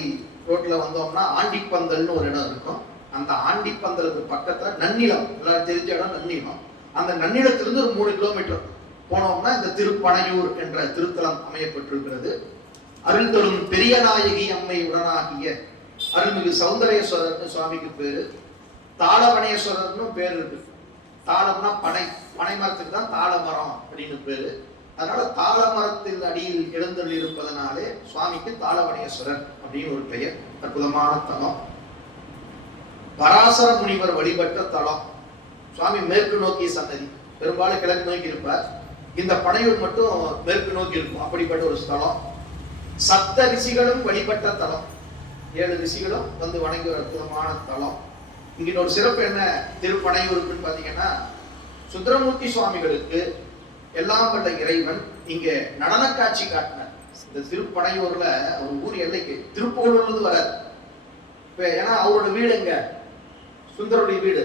ரோட்ல வந்தோம்னா ஆண்டிப்பந்தல்னு ஒரு இடம் இருக்கும். அந்த ஆண்டிப்பந்தலுக்கு பக்கத்துல நன்னிலம், எல்லாரும் தெரிஞ்ச இடம் நன்னிலம். அந்த நன்னிலத்திலிருந்து ஒரு 3 கிலோமீட்டர் போனோம்னா இந்த திருப்பனையூர் என்ற திருத்தலம் அமையப்பட்டிருக்கிறது. அருள் தரும் பெரியநாயகி அம்மை உடனாகிய அருள்மிகு சௌந்தரேஸ்வரர் சுவாமிக்கு பேரு. தாளவனேஸ்வரர்னு பேர் இருக்கு. தாளம்னா பனை, பனை மரத்துக்கு தான் தாளமரம் அப்படின்னு பேரு. அதனால தாளமரத்தில் அடியில் எழுந்தருள் இருப்பதனாலே சுவாமிக்கு தாளவனேஸ்வரர் அப்படின்னு ஒரு பெயர். அற்புதமான தலம். பராசர முனிவர் வழிபட்ட தலம். சுவாமி மேற்கு நோக்கிய சன்னதி, பெரும்பாலும் கிழக்கு நோக்கி இருப்பார். இந்த பனையூர் மட்டும் மேற்கு நோக்கி இருக்கும். அப்படிப்பட்ட ஒரு ஸ்தலம். சப்த ரிஷிகளும் வழிபட்ட தலம். 7 ரிஷிகளும் வந்து வணங்கி ஒரு அற்புதமான தலம். இங்க ஒரு சிறப்பு என்ன திருப்பனையூருக்குன்னு பாத்தீங்கன்னா, சுந்தரமூர்த்தி சுவாமிகளுக்கு எல்லாம் வல்ல இறைவன் இங்க நடன காட்சி காட்டினார். இந்த திருப்பனையூர்ல ஒரு ஊர் எல்லைக்கு திருப்புகழூர்ல வராது. ஏன்னா அவரோட வீடு எங்க, சுந்தருடைய வீடு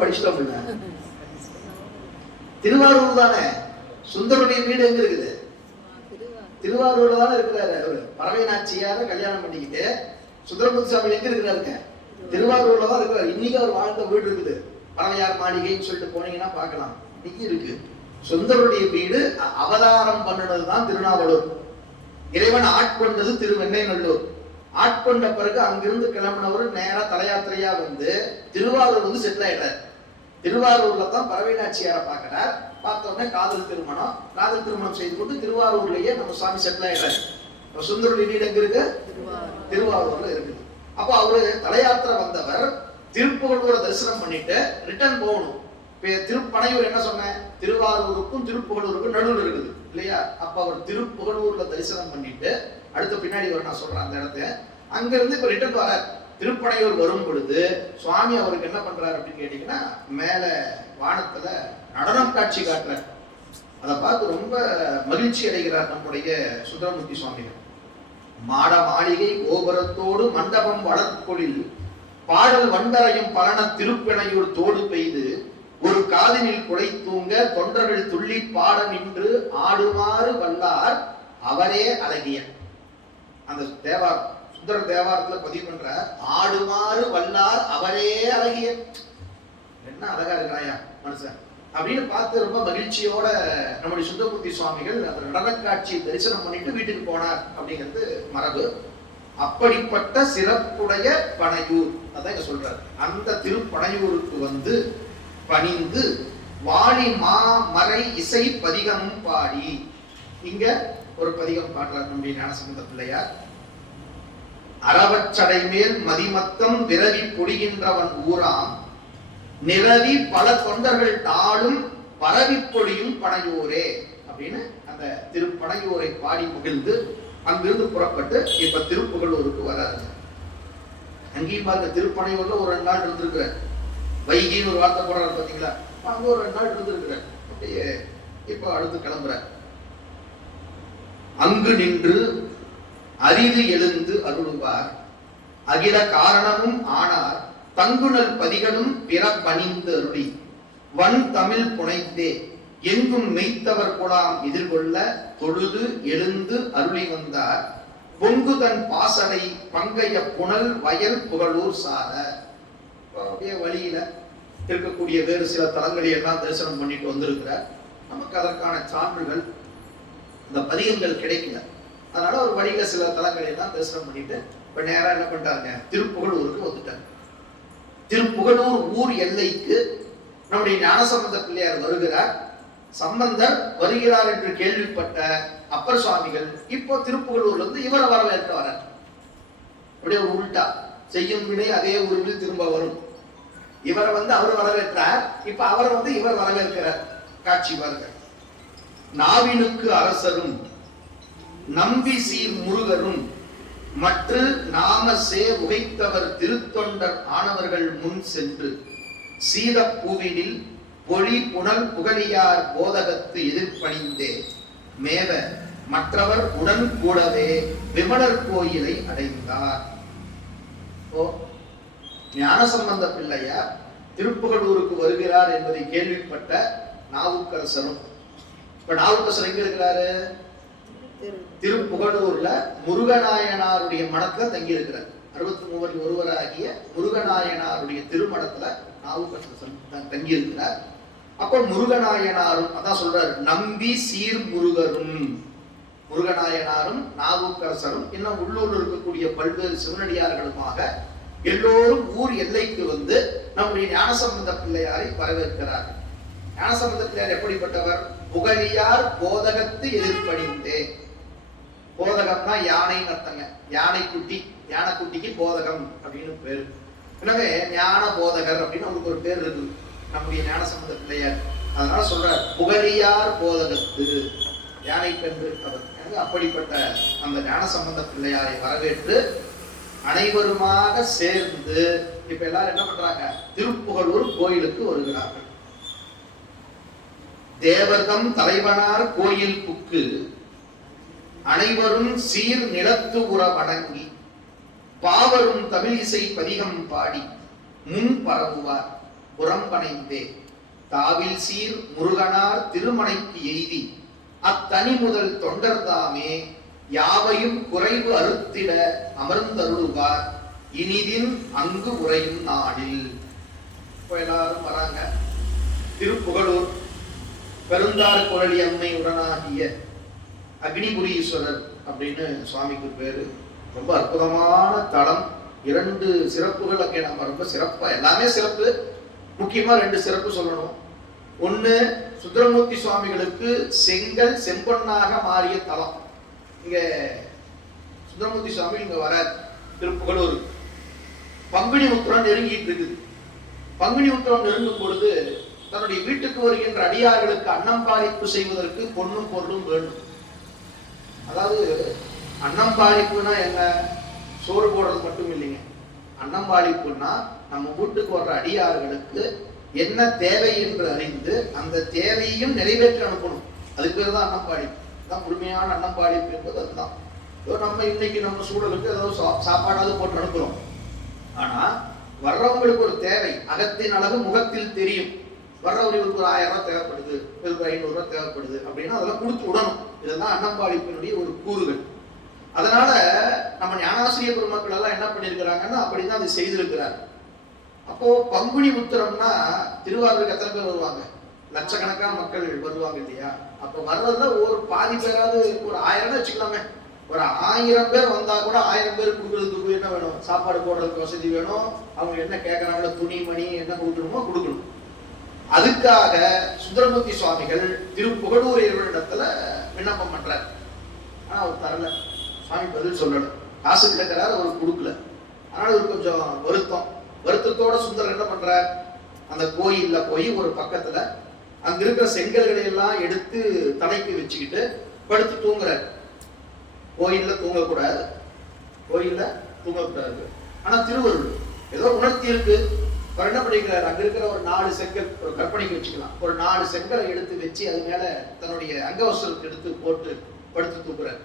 படிச்சுட்டோம். திருவாரூர் தானே, சுந்தருடைய வீடு எங்க இருக்குது? திருவாரூர்ல தானே இருக்கிறாரு. அவரு பறவை நாச்சியார கல்யாணம் பண்ணிக்கிட்டு சுந்தரமூர்த்தி சுவாமி எங்க இருக்கிறாருங்க? திருவாரூர்ல தான் இருக்கிறார். இன்னைக்கு அவர் வாழ்ந்த வீடு இருக்குது, பறவையார் மாளிகைன்னு சொல்லிட்டு போனீங்கன்னா பார்க்கலாம். இன்னைக்கு இருக்கு. சுந்தருடைய வீடு அவதாரம் பண்ணினதுதான் திருநாவலூர். இறைவன் ஆட்கொண்டது திருவெண்ணைநல்லூர். ஆட்கொண்ட பிறகு அங்கிருந்து கிளம்பினவர் நேரா தலையாத்திரையா வந்து திருவாரூர் வந்து செட்டில் ஆயிட்டார். திருவாரூர்ல தான் பறவை நாச்சியாரை பார்க்கிறார். பார்த்த உடனே காதல் திருமணம் செய்து கொண்டு திருவாரூர்லயே நம்ம சுவாமி செட்டில் ஆயிட்டார். சுந்தருடைய வீடு எங்க இருக்கு? திருவாரூர்ல இருக்குது. அப்போ அவரு தலையாத்திரை வந்தவர் திருப்புகழூரை தரிசனம் பண்ணிட்டு ரிட்டர்ன் போகணும். திருப்பனையூர் என்ன சொன்ன, திருவாரூருக்கும் திருப்புகழூருக்கும் நடுவில் இருக்குது இல்லையா? அப்ப அவர் திருப்புகழூர்ல தரிசனம் பண்ணிட்டு அடுத்த பின்னாடி வர நான் சொல்றேன் அந்த இடத்த. அங்க இருந்து இப்ப ரிட்டர்ன் வர திருப்பனையூர் வரும் பொழுது சுவாமி அவருக்கு என்ன பண்றாரு அப்படின்னு கேட்டீங்கன்னா, மேல வானத்துல நடனம் காட்சி காட்டுறார். அதை பார்த்து ரொம்ப மகிழ்ச்சி அடைகிறார் நம்முடைய சுந்தரமூர்த்தி சுவாமிகள். மாட மாளிகை கோபுரத்தோடு மண்டபம் வளர்ப்பொழில் பாடல் வண்டரையும் பலன திருப்பனையூர் தோடு பெய்து ஒரு காதினில் குலை தூங்க தொண்டர்கள் துள்ளி பாட நின்று ஆடுமாறு வல்லார் அவரே அழகிய. அந்த தேவார் சுந்தர தேவாரத்துல பதிவு பண்ற ஆடுமாறு வல்லார் அவரே அழகிய. என்ன அழகா இருக்கிறாயா மனுஷன் அப்படின்னு பார்த்து ரொம்ப மகிழ்ச்சியோட நம்முடைய சுந்தரமூர்த்தி சுவாமிகள் அந்த நடன காட்சியை தரிசனம் பண்ணிட்டு வீட்டுக்கு போனார் அப்படிங்கிறது மரபு. அப்படிப்பட்ட சிறப்புடைய பனையூர் அதான் இங்க சொல்றாரு. அந்த திருப்பனையூருக்கு வந்து பணிந்து வாலி மாமறை இசை பதிகமும் பாடி. இங்க ஒரு பதிகம் பாடுறார் நம்முடைய ஞானசம்பந்த பிள்ளையார். அறவச்சடை மேல் மதிமத்தம் விரவி பொழிகின்றவன் ஊராம் நிரவி பல தொண்டர்கள் நாளும் பரவி பொழியும் பனையூரே அப்படின்னு அந்த திருப்பனையூரை பாடி மகிழ்ந்து அங்கிருந்து புறப்பட்டு இப்ப திருப்புகழூருக்கு வராரு. அங்கேயும் பார்க்க திருப்பனையூர்ல ஒரு 2 நாள் இருந்திருக்கிறார். வைகின்னு ஒரு வார்த்தை போடுறாரு பாத்தீங்களா, அங்க ஒரு 2 நாள் இருந்திருக்கிறார். அப்படியே இப்ப அடுத்து கிளம்புறார். அங்கு நின்று அரிது எழுந்து அருளுவார் அகில காரணமும் ஆனார் தங்குணல் பதிகளும் பிற பணிந்து அருளி வன் தமிழ் புனைத்தே எங்கும் மெய்த்தவர் குலாம் எதிர்கொள்ள தொழுது எழுந்து அருளி வந்தார் பொங்குதன் பாசடை பங்கைய புனல் வயல் புகழூர் சார. அப்படியே வழியில இருக்கக்கூடிய வேறு சில தலங்களை எல்லாம் தரிசனம் பண்ணிட்டு வந்திருக்கிறார். நமக்கு அதற்கான சான்றுகள் இந்த பதிகங்கள் கிடைக்கல. அதனால ஒரு வழியில சில தலங்களை எல்லாம் தரிசனம் பண்ணிட்டு இப்ப நேரா என்ன பண்ணிட்டாங்க, திருப்புகழூருக்கு வந்துட்டாங்க. திருப்புகழூர் ஊர் எல்லைக்கு நம்முடைய ஞானசம்பந்த பிள்ளையார் வருகிறார். சம்பந்தர் வருகிறார் என்று கேள்விப்பட்ட அப்பர் சுவாமிகள் இப்போ திருப்புகழூர்ல இருந்து இவரை வரவேற்க வர. அப்படியே ஒரு உள்டா செய்யும் வினை அதே ஊரில் திரும்ப வரும். இவரை அவர் வரவேற்றார், இப்ப அவரை இவர் வரவேற்கிறார். காட்சி பாருங்க. நாவினுக்கு அரசரும் நம்பி சீர் முருகரும் மற்ற நாம சே உகைத்தவர் திருத்தொண்டர் ஆனவர்கள் முன் சென்று சீத பூவினில் பொழி புனல் புகழியார் போதகத்து எதிர்ப்பணிந்தே மேவ மற்றவர் உடன் கூடவே விமலர் கோயிலை அடைந்தார். ஞானசம்பந்த பிள்ளையார் திருப்புகழூருக்கு வருகிறார் என்பதை கேள்விப்பட்ட நாவுக்கரசரும், இப்ப நாவுக்கரசர் எங்க இருக்கிறாரு, திருப்புகழூர்ல முருகநாயனாருடைய மடத்துல தங்கி இருக்கிறார். 63 ஒருவராகிய முருகநாயனாருடைய திருமணத்துல நாவுக்கரசர் தங்கி இருக்கிறார். அப்ப முருகநாயனாரும் அதான் சொல்றாரு, நம்பி சீர் முருகரும். முருகநாயனாரும் நாவுக்கரசரும் இன்னும் உள்ளூர்ல இருக்கக்கூடிய பல்வேறு சிவனடியார்களுமாக எல்லோரும் ஊர் எல்லைக்கு நம்முடைய ஞானசம்பந்த பிள்ளையாரை வரவேற்கிறார். ஞானசம்பந்த பிள்ளையார் எப்படிப்பட்டவர், புகழியார் போதகத்து எதிர்ப்பணிந்தே. போதகம்னா யானைன்னு அர்த்தங்க, யானை குட்டி, யானை குட்டிக்கு போதகம் அப்படின்னு பேரு. எனவே ஞான போதகர் அப்படின்னு அவருக்கு ஒரு பேர் இருக்கு நம்முடைய ஞானசம்பந்த பிள்ளையார். அதனால சொல்றார் புகழியார் போதகத்து, யானை கன்று அவர். அப்படிப்பட்ட அந்த ஞானசம்பந்த பிள்ளையாரை வரவேற்று அனைவருமாக சேர்ந்து இப்ப எல்லாரும் என்ன பண்றாங்க, திருப்புகழூர் கோயிலுக்கு வருகிறார்கள். தேவர்தம் தலைவனார் கோயில் புக்கு அனைவரும் சீர் நிலத்து உற வணங்கி பாவரும் தமிழ் இசை பதிகம் பாடி முன் பரவுவார் புறம்பனைந்தே தாவில் சீர் முருகனார் திருமணைக்கு எய்தி அத்தனி முதல் தொண்டர்தாமே யாவையும் குறைவு அறுத்திட அமர்ந்தருளுவார் இனிதின் அங்கு உரையும் நாடில். எல்லாரும் வராங்க. திருப்புகழூர் பெருந்தார் குழலி அம்மை உடனாகிய அக்னிபுரீஸ்வரர் அப்படின்னு சுவாமிக்கு பேரு. ரொம்ப அற்புதமான தலம். 2 சிறப்புகள் அங்கே நம்ம ரொம்ப சிறப்பா, எல்லாமே சிறப்பு, முக்கியமா 2 சிறப்பு சொல்லணும். ஒண்ணு, சுந்தரமூர்த்தி சுவாமிகளுக்கு செங்கல் செம்பொன்னாக மாறிய தலம். இங்க சுந்தரமூர்த்தி சுவாமி இங்க வர திருப்புகழூர் பங்குனி உத்திரம் நெருங்கிட்டு இருக்குது. பங்குனி உத்திரம் நெருங்கும் பொழுது தன்னுடைய வீட்டுக்கு வருகின்ற அடியார்களுக்கு அன்னம்பாளிப்பு செய்வதற்கு பொன்னும் பொருளும் வேண்டும். அதாவது அன்னம்பாளிப்புனா என்ன, சோறு போடுறது மட்டும் இல்லைங்க. அன்னம்பாளிப்புனா நம்ம வீட்டுக்கு வர்ற அடியார்களுக்கு என்ன தேவை என்று அறிந்து அந்த தேவையும் நிறைவேற்றி அனுப்பணும். அதுக்கு பேர் தான் அன்னம்பாளிப்பு. தான் முழுமையான அன்னம்பாளிப்பு என்பது அதுதான். நம்ம இன்னைக்கு நம்ம சூழலுக்கு ஏதாவது சாப்பாடாவது போட்டு அனுப்புறோம். ஆனா வர்றவங்களுக்கு ஒரு தேவை, அகத்தின் அழகு முகத்தில் தெரியும். வர்றவர்களுக்கு ஒரு 1000 ரூபாய் தேவைப்படுது, இவருக்கு 500 ரூபாய் தேவைப்படுது அப்படின்னா அதெல்லாம் கொடுத்து விடணும். இதெல்லாம் அன்னம்பாளிப்பினுடைய ஒரு கூறுகள். அதனால நம்ம ஞானாசிரிய பெருமக்கள் எல்லாம் என்ன பண்ணிருக்கிறாங்கன்னா அப்படிதான் அதை செய்திருக்கிறார். அப்போ பங்குனி உத்திரம்னா திருவாரூருக்கு எத்தனை பேர் வருவாங்க, லட்சக்கணக்கான மக்கள் வருவாங்க இல்லையா. அப்ப வர்றதுல ஒரு பாதி பேராவது, ஒரு 1000 வச்சுக்கலாமே, ஒரு 1000 பேர் வந்தா கூட 1000 பேர் கொடுக்கறதுக்கு என்ன வேணும், சாப்பாடு போடுறதுக்கு வசதி வேணும். அவங்க என்ன கேட்கறாங்களோ துணி மணி என்ன கொடுக்கணுமோ கொடுக்கணும். அதுக்காக சுந்தரமூர்த்தி சுவாமிகள் திருப்புகழூர் இடத்துல விண்ணப்பம் பண்றார். ஆனா அவர் தரல. சுவாமி பதில் சொல்லல. காசு கேட்கிறாரு, அவர் கொடுக்கல. அதனால ஒரு கொஞ்சம் வருத்தத்தோட சுந்தரர் என்ன பண்றார், அந்த கோயில்ல போய் ஒரு பக்கத்துல அங்க இருக்கிற செங்கல்களை எல்லாம் எடுத்து தலைக்கு வச்சுக்கிட்டு படுத்து தூங்குறாரு. கோயில்ல தூங்கக்கூடாது, கோயில்ல தூங்கக்கூடாது. ஆனா திருவருள் ஏதோ உணர்த்தி இருக்கு. அவர் என்ன பண்ணிக்கிறார், அங்க இருக்கிற ஒரு 4 செங்கல், ஒரு கற்பனைக்கு வச்சுக்கலாம், ஒரு 4 செங்கலை எடுத்து வச்சு அது மேல தன்னுடைய அங்கவஸ்திரத்தை எடுத்து போட்டு படுத்து தூக்குறாரு.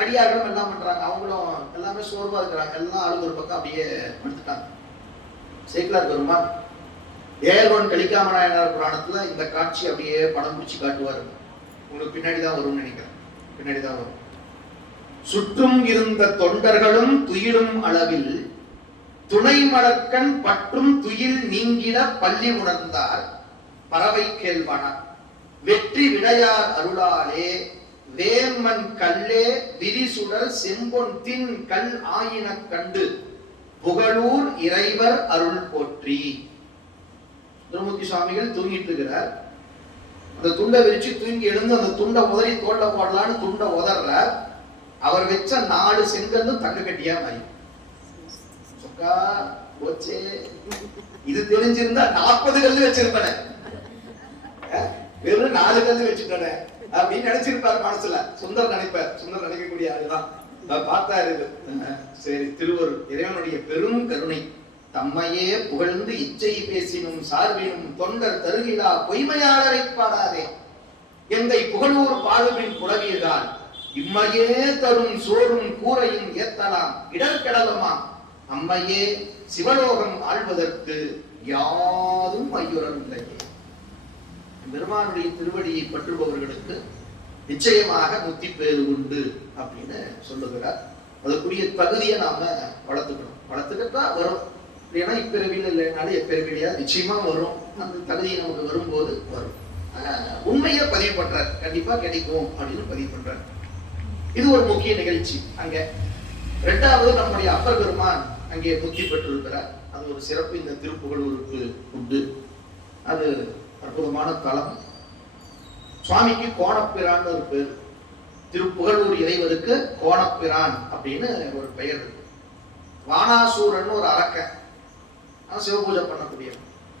அடியார்களும் என்ன பண்றாங்க, அவங்களும் எல்லாமே சோர்வா இருக்கிறாங்க, எல்லாம் ஆளுக்கு ஒரு பக்கம் அப்படியே படுத்துட்டாங்க. சேக்கிழார் பெருமான் ஏர்வன் கலிக்காம நாயனார் புராணத்துல இந்த காட்சி அப்படியே படம் பிடிச்சு காட்டுவார். உங்களுக்கு பின்னாடிதான் வரும்னு நினைக்கிறேன், பின்னாடிதான் வரும். சுற்றும் இருந்த தொண்டர்களும் துயிலும் அளவில் துணை மலர்க்கண் பற்றும் துயில் நீங்கிட பள்ளி உணர்ந்தார் பறவை கேள்வனார் வெற்றி விடையார் அருளாலே வேர்மன் கல்லே விரிசுடர் செம்பொன் தின் கல் ஆயின கண்டு புகழூர் இறைவர் அருள் போற்றி. திருமூர்த்தி சுவாமிகள் தூங்கிட்டு இருக்கிறார். அந்த துண்டை விரிச்சு தூங்கி எழுந்து அந்த துண்டை உதறி தோண்ட போடலான்னு துண்டை உதறார். அவர் வச்ச 4 செங்கல்லும் தங்க கட்டியா மாறி சொக்கா போச்சே. இது தெரிஞ்சிருந்தா 40 கல்லு வச்சிருப்பேன், வெறும் 4 கல்லு வச்சுட்டேன் அப்படின்னு நினைச்சிருப்பார் மனசுல. சுந்தர் நினைப்பார், சுந்தர் நினைக்கக்கூடிய ஆளுதான். பார்த்தாரு. சரி, திருவருள் இறைவனுடைய பெரும் கருணை. தம்மையே புகழ்ந்து இச்சை பேசினும் சார்பினும் தொண்டர் தருகிலா பொய்மையாளரை பாடாதே எந்தை புகழூர் பாடுவின் புலவியதால் இம்மையே தரும் சோறும் கூரையும் ஏத்தலாம் இடர்கடலுமாம் அம்மையே சிவலோகம் ஆழ்வதற்கு யாரும் ஐயுறவில்லையே. பெருமானுடைய திருவடியை பற்றுபவர்களுக்கு நிச்சயமாக முத்தி பேறு உண்டு அப்படின்னு சொல்லுகிறார். அதற்குரிய தகுதியை நாம வளர்த்துக்கிட்டா வரும். ஏன்னா இப்பிறவியில் இல்லைனாலும் எப்பிறவிலையா நிச்சயமா வரும். அந்த தகுதியை நமக்கு வரும்போது வரும். உண்மையை பதிவு பண்றார், கண்டிப்பா கிடைக்கும் அப்படின்னு பதிவு பண்றார். இது ஒரு முக்கிய நிகழ்ச்சி. அங்க 2வது நம்முடைய அப்பர் பெருமான் அங்கே முத்தி பெற்றிருக்கிறார். அது ஒரு சிறப்பு இந்த திருப்புகழூருக்கு உண்டு. அது அற்புதமான தலம். சுவாமிக்கு கோணப்பிரான் ஒரு பேர். திருப்புகழூர் இறைவருக்கு கோணப்பிரான் அப்படின்னு ஒரு பெயர் இருக்கு. வானாசூரன் ஒரு அரக்கன், சிவபூஜை பண்ணக்கூடிய.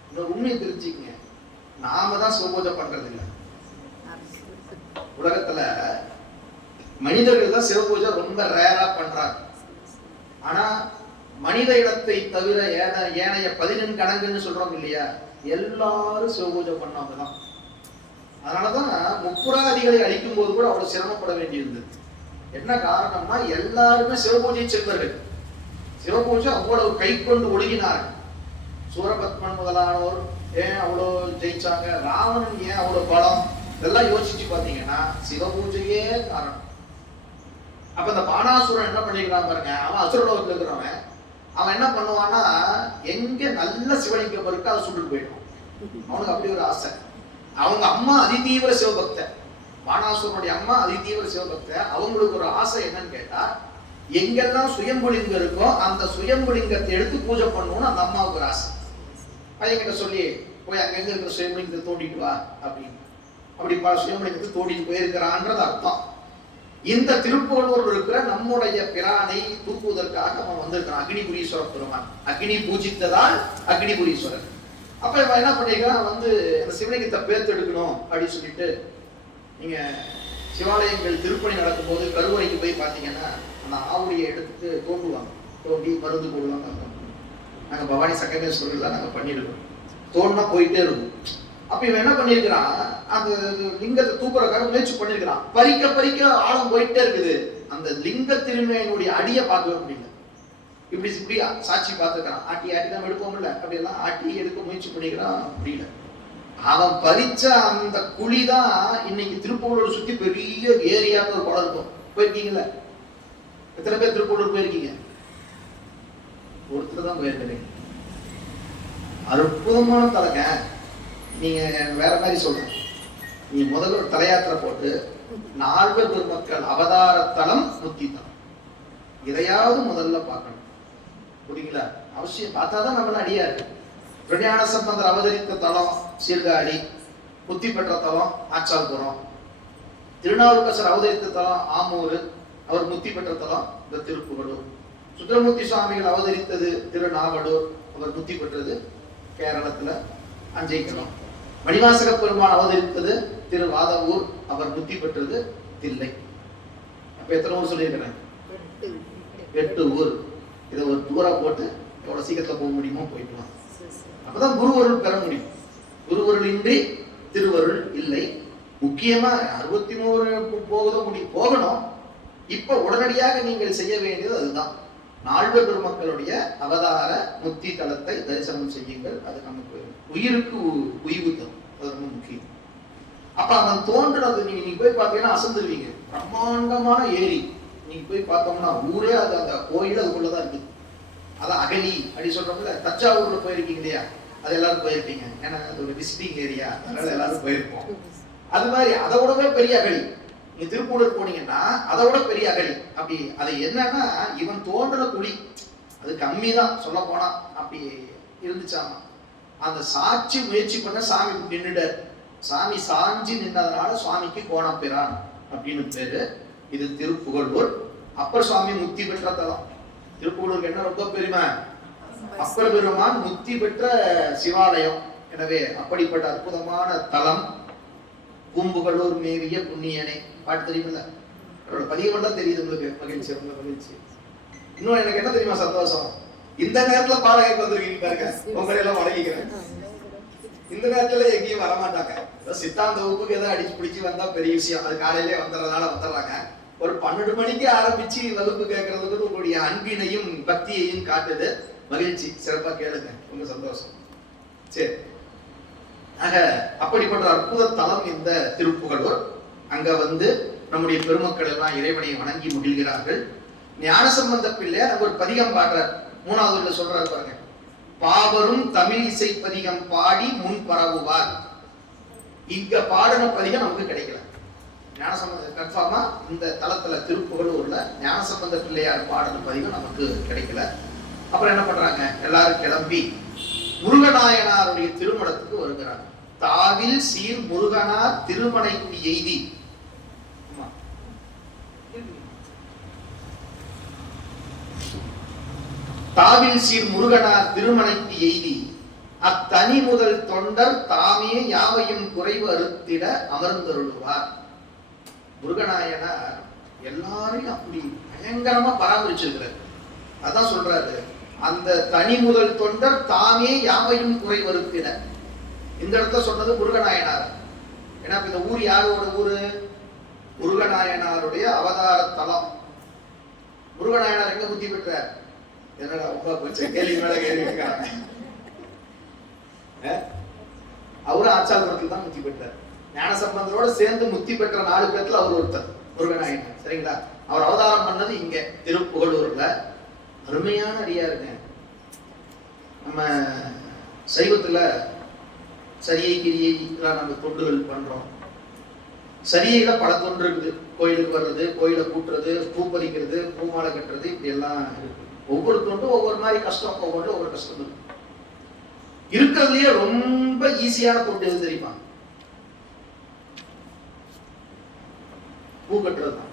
இந்த உண்மையை தெரிஞ்சுக்கங்க, நாம தான் சிவபூஜை பண்றது இல்லை. உலகத்துல மனிதர்கள் தான் சிவபூஜை ரொம்ப ரேரா பண்றாங்க. ஆனா மனித இனத்தை தவிர ஏனைய 14 கணங்குன்னு சொல்றோம் இல்லையா, எல்லாரும் சிவபூஜை பண்ணவங்க தான். அதனாலதான் முப்புராதிகளை அழிக்கும் போது கூட அவ்வளவு சிரமப்பட வேண்டியிருந்தது. என்ன காரணம்னா எல்லாருமே சிவபூஜை செல்வர்கள். சிவபூஜை அவ்வளவு கை கொண்டு ஒழுகினார்கள். சூரபத்மன் முதலானோர் ஏன் அவ்வளோ ஜெயிச்சாங்க, ராவணன் ஏன் அவ்வளவு பலம், இதெல்லாம் யோசிச்சு பாத்தீங்கன்னா சிவபூஜையே காரணம். அப்ப இந்த பானாசுரன் என்ன பண்ணிக்கிறான் பாருங்க, அவன் அசுரலோகத்துல இருக்கிறவன். அவன் என்ன பண்ணுவான்னா எங்க நல்ல சிவலிங்கம் இருக்கு அதை சுட்டு போயிடும். அவனுக்கு அப்படி ஒரு ஆசை. அவங்க அம்மா அதிதீவிர சிவபக்த, பானாசுரனுடைய அம்மா அதிதீவிர சிவபக்த. அவங்களுக்கு ஒரு ஆசை என்னன்னு கேட்டா, எங்கெல்லாம் சுயம்புலிங்கம் இருக்கோ அந்த சுயம்புலிங்கத்தை எடுத்து பூஜை பண்ணணும்னு அந்த அம்மாவுக்கு ஒரு ஆசை. பையன்கிட்ட சொல்லி போய் அங்க எங்க இருக்கிற சுயம்புலிங்கத்தை தோண்டிட்டு வா அப்படின்னு. அப்படி சுயம்புலிங்கத்தை தோண்டிட்டு போயிருக்கிறான்றது அர்த்தம். இந்த திருப்புகழூர் இருக்கிற நம்முடைய பிரானை தூக்குவதற்காக அவன் வந்திருக்கிறான். அக்னிபுரீஸ்வர பெருமான், அக்னி பூஜித்ததால் அக்னிபுரீஸ்வரர். அப்ப இவன் என்ன பண்ணிருக்கான், வந்து அந்த சிவலிங்கத்தை பேர்த்தெடுக்கணும் அப்படின்னு சொல்லிட்டு, நீங்க சிவாலயங்கள் திருப்பணி நடக்கும் போது கருவறைக்கு போய் பாத்தீங்கன்னா அந்த ஆவுடைய எடுத்துட்டு தோண்டுவாங்க, தோண்டி மருந்து போடுவாங்க. நாங்க பவானி சக்கரேஸ்வரர்லாம் நாங்க பண்ணிருக்கோம். தோண்டா போயிட்டே இருக்கும். அப்ப இவன் என்ன பண்ணிருக்கிறான், அந்த லிங்கத்தை தூக்குறதுக்காக முயற்சி பண்ணிருக்கிறான். பறிக்க பறிக்க ஆழம் போயிட்டே இருக்குது. அந்த லிங்க திருமையினுடைய அடியை பார்க்கவே முடியல. இப்படி இப்படி சாட்சி பார்த்துக்கிறான். ஆட்டி ஆட்டி தான் எடுப்போம்ல, அப்படி எல்லாம் ஆட்டி எடுக்க முயற்சி பண்ணிக்கிறான், முடியல. அவன் பறிச்ச அந்த குழிதான் இன்னைக்கு திருப்பூரோடு சுத்தி பெரிய ஏரியான்னு ஒரு குளம் இருக்கும். போயிருக்கீங்களா? எத்தனை பேர் திருப்பூர் போயிருக்கீங்க? ஒருத்தர் தான் போயிருக்கீங்க. அற்புதமான தலைங்க. நீங்க வேற மாதிரி சொல்றேன். நீ முதல்ல ஒரு தலையாத்திரை போட்டு 4 பெருமக்கள் அவதார தலம் முத்தி தலம் இதையாவது முதல்ல பார்க்கணும். புரியுங்களா? அவசியம் பார்த்தாதான் நம்ம அடியாரு. பிரஞான சம்பந்தர் அவதரித்த தலம் சீர்காழி, முத்தி பெற்ற தலம் ஆச்சால்புரம், திருநாவுக்கரசர் அவதரித்த தலம் ஆமூர், அவர் முத்தி பெற்ற தலம் இந்த திருப்புகழூர். சுந்தரமூர்த்தி சுவாமிகள் அவதரித்தது திருநாவலூர், அவர் முத்தி பெற்றது கேரளத்துல அஞ்சைக்குளம். மணிவாசக பெருமான் அவதரித்தது திருவாதவூர், அவர் முத்தி பெற்றது தில்லை. அப்ப எத்தனை ஊர் சொல்லியிருக்கிறேன்? 8 ஊர். இதை ஒரு டூரா போட்டு எவ்வளவு சீக்கிரத்துல போக முடியுமோ போயிடலாம். அப்பதான் குருவருள் பெற முடியும். குருவருள் இன்றி திருவருள் இல்லை. முக்கியமா 63 போகணும். இப்ப உடனடியாக நீங்கள் செய்ய வேண்டியது அதுதான். நால்வர் பெருமக்களுடைய அவதார முத்தி தலத்தை தரிசனம் செய்யுங்கள். அது நமக்கு உயிருக்கு உய்வு தரும். அது ரொம்ப முக்கியம். அப்ப அவன் தோன்றது நீங்க போய் பார்த்தீங்கன்னா அசந்துருவீங்க. பிரம்மாண்டமான ஏரி நீங்க போய் பார்த்தோம்னா ஊரே அது அந்த கோயில் அதுக்குள்ளதான் இருக்குது. அதான் அகலி அப்படி சொல்றோம்ல. தஞ்சாவூர்ல போயிருக்கீங்க இல்லையா? அது எல்லாரும் போயிருப்பீங்க. ஏன்னா அது ஒரு விசிட்டிங் ஏரியா, அதனால எல்லாரும் போயிருப்போம். அது மாதிரி அதை விடவே பெரிய அகழி. நீங்க திருப்பூர் போனீங்கன்னா அதை விட பெரிய அகழி. அப்படி அது என்னன்னா இவன் தோன்ற குழி அது கம்மி தான் சொல்ல போனா. அப்படி இருந்துச்சாமா. அந்த சாட்சி முயற்சி பண்ண சாமி நின்றுட்டார். சாமி சாஞ்சி நின்றதுனால சுவாமிக்கு கோணப்பிரான் அப்படின்னு பேரு. இது திருப்புகழூர். அப்பர் சுவாமி முத்தி பெற்ற தலம். திருப்புகழூருக்கு என்ன ரொம்ப பெருமை? அப்பர் பெருமான் முத்தி பெற்ற சிவாலயம். எனவே அப்படிப்பட்ட அற்புதமான தலம். பூம்புகழூர் மேவிய புண்ணியனே பாட்டு தெரியுமில்ல? அவரோட பதிகம் தான் தெரியுது உங்களுக்கு. மகிழ்ச்சி, ரொம்ப மகிழ்ச்சி. இன்னும் எனக்கு என்ன தெரியுமா சந்தோஷம்? இந்த நேரத்துல பாடகை வந்திருக்கீங்க பாருங்க. உங்களை எல்லாம் வணங்கிக்கிறேன். இந்த நேரத்துல எங்கேயும் வரமாட்டாங்க. சித்தாந்த வகுப்புக்கு ஏதாவது அடிச்சு பிடிச்சி வந்தா பெரிய விஷயம். அது காலையிலே வந்துடுறாங்க. ஒரு 12 மணிக்கு ஆரம்பிச்சு வகுப்பு கேட்கறதுக்கு உங்களுடைய அன்பினையும் பக்தியையும் காட்டுது. மகிழ்ச்சி, சிறப்பா கேளுங்க, ரொம்ப சந்தோஷம். சரி, ஆக அப்படிப்பட்ட அற்புத தலம் இந்த திருப்புகழூர். அங்க நம்முடைய பெருமக்கள் எல்லாம் இறைவனை வணங்கி மகிழ்கிறார்கள். ஞானசம்பந்த பிள்ளையார் ஒரு பதிகம் பாடுறார். 3வது சொல்றாரு பாருங்க. பாவரும் தமிழ் இசை பதிகம் பாடி முன் பரவுவார். இங்க பாடின பதிகம் நமக்கு கிடைக்கல. ஞானசம்பந்த கன்ஃபார்மா இந்த தலத்துல திருப்புகழூர்ல ஞானசம்பந்த பிள்ளையார் பாடின பதிகம் நமக்கு கிடைக்கல. அப்புறம் என்ன பண்றாங்க? எல்லாரும் கிளம்பி முருகநாயனாருடைய திருமணத்துக்கு வருகிறாங்க. தாவில் சீர் முருகனார் திருமணைக்கு எய்தி. தாவில் சீர் முருகனார் திருமணைக்கு எய்தி அத்தனி முதல் தொண்டர் தாமே யாவையும் குறைவு அறுத்திட அமர்ந்தருளுவார். முருகநாயனார் எல்லாரையும் அப்படி பயங்கரமா பராமரிச்சிருக்கிறார். அதான் சொல்றாரு, அந்த தனி முதல் தொண்டர் தாமே யாவையும் குறைவு அறுத்திட. இந்த இடத்துல சொன்னது முருகநாயனார். ஏன்னா இந்த ஊர் யாரோட ஊரு? முருகநாயனாருடைய அவதார தலம். முருகநாயனார் எங்க புத்தி பெற்றார்? என்னடா ரொம்ப கொஞ்சம் கேள்வி மேல கேள்வி கேட்கிறாங்க. அவரு ஆச்சாரத்தில் தான் முத்தி பெற்றார். ஞானசம்பந்தரோட சேர்ந்து முத்தி பெற்ற 4 பேர்ல அவர் ஒருத்தர் முருகநாயனார். சரிங்களா? அவர் அவதாரம் பண்ணது இங்க திருப்புகழூர்ல. அருமையான அடியாருங்க. நம்ம சைவத்துல சரியை கிரியை எல்லாம் நம்ம தொண்டுகள் பண்றோம். சரியில பல தொண்டு இருக்குது. கோயிலுக்கு வர்றது, கோயிலை கூட்டுறது, பூ பறிக்கிறது, பூமாலை கட்டுறது, இப்படி எல்லாம் இருக்கு. ஒவ்வொரு தொண்டும் ஒவ்வொரு மாதிரி கஷ்டம், ஒவ்வொரு கஷ்டம் இருக்கு. இருக்கிறதுலயே ரொம்ப ஈஸியான தொண்டு எது தெரியுமா? பூ கட்டுறது தான்.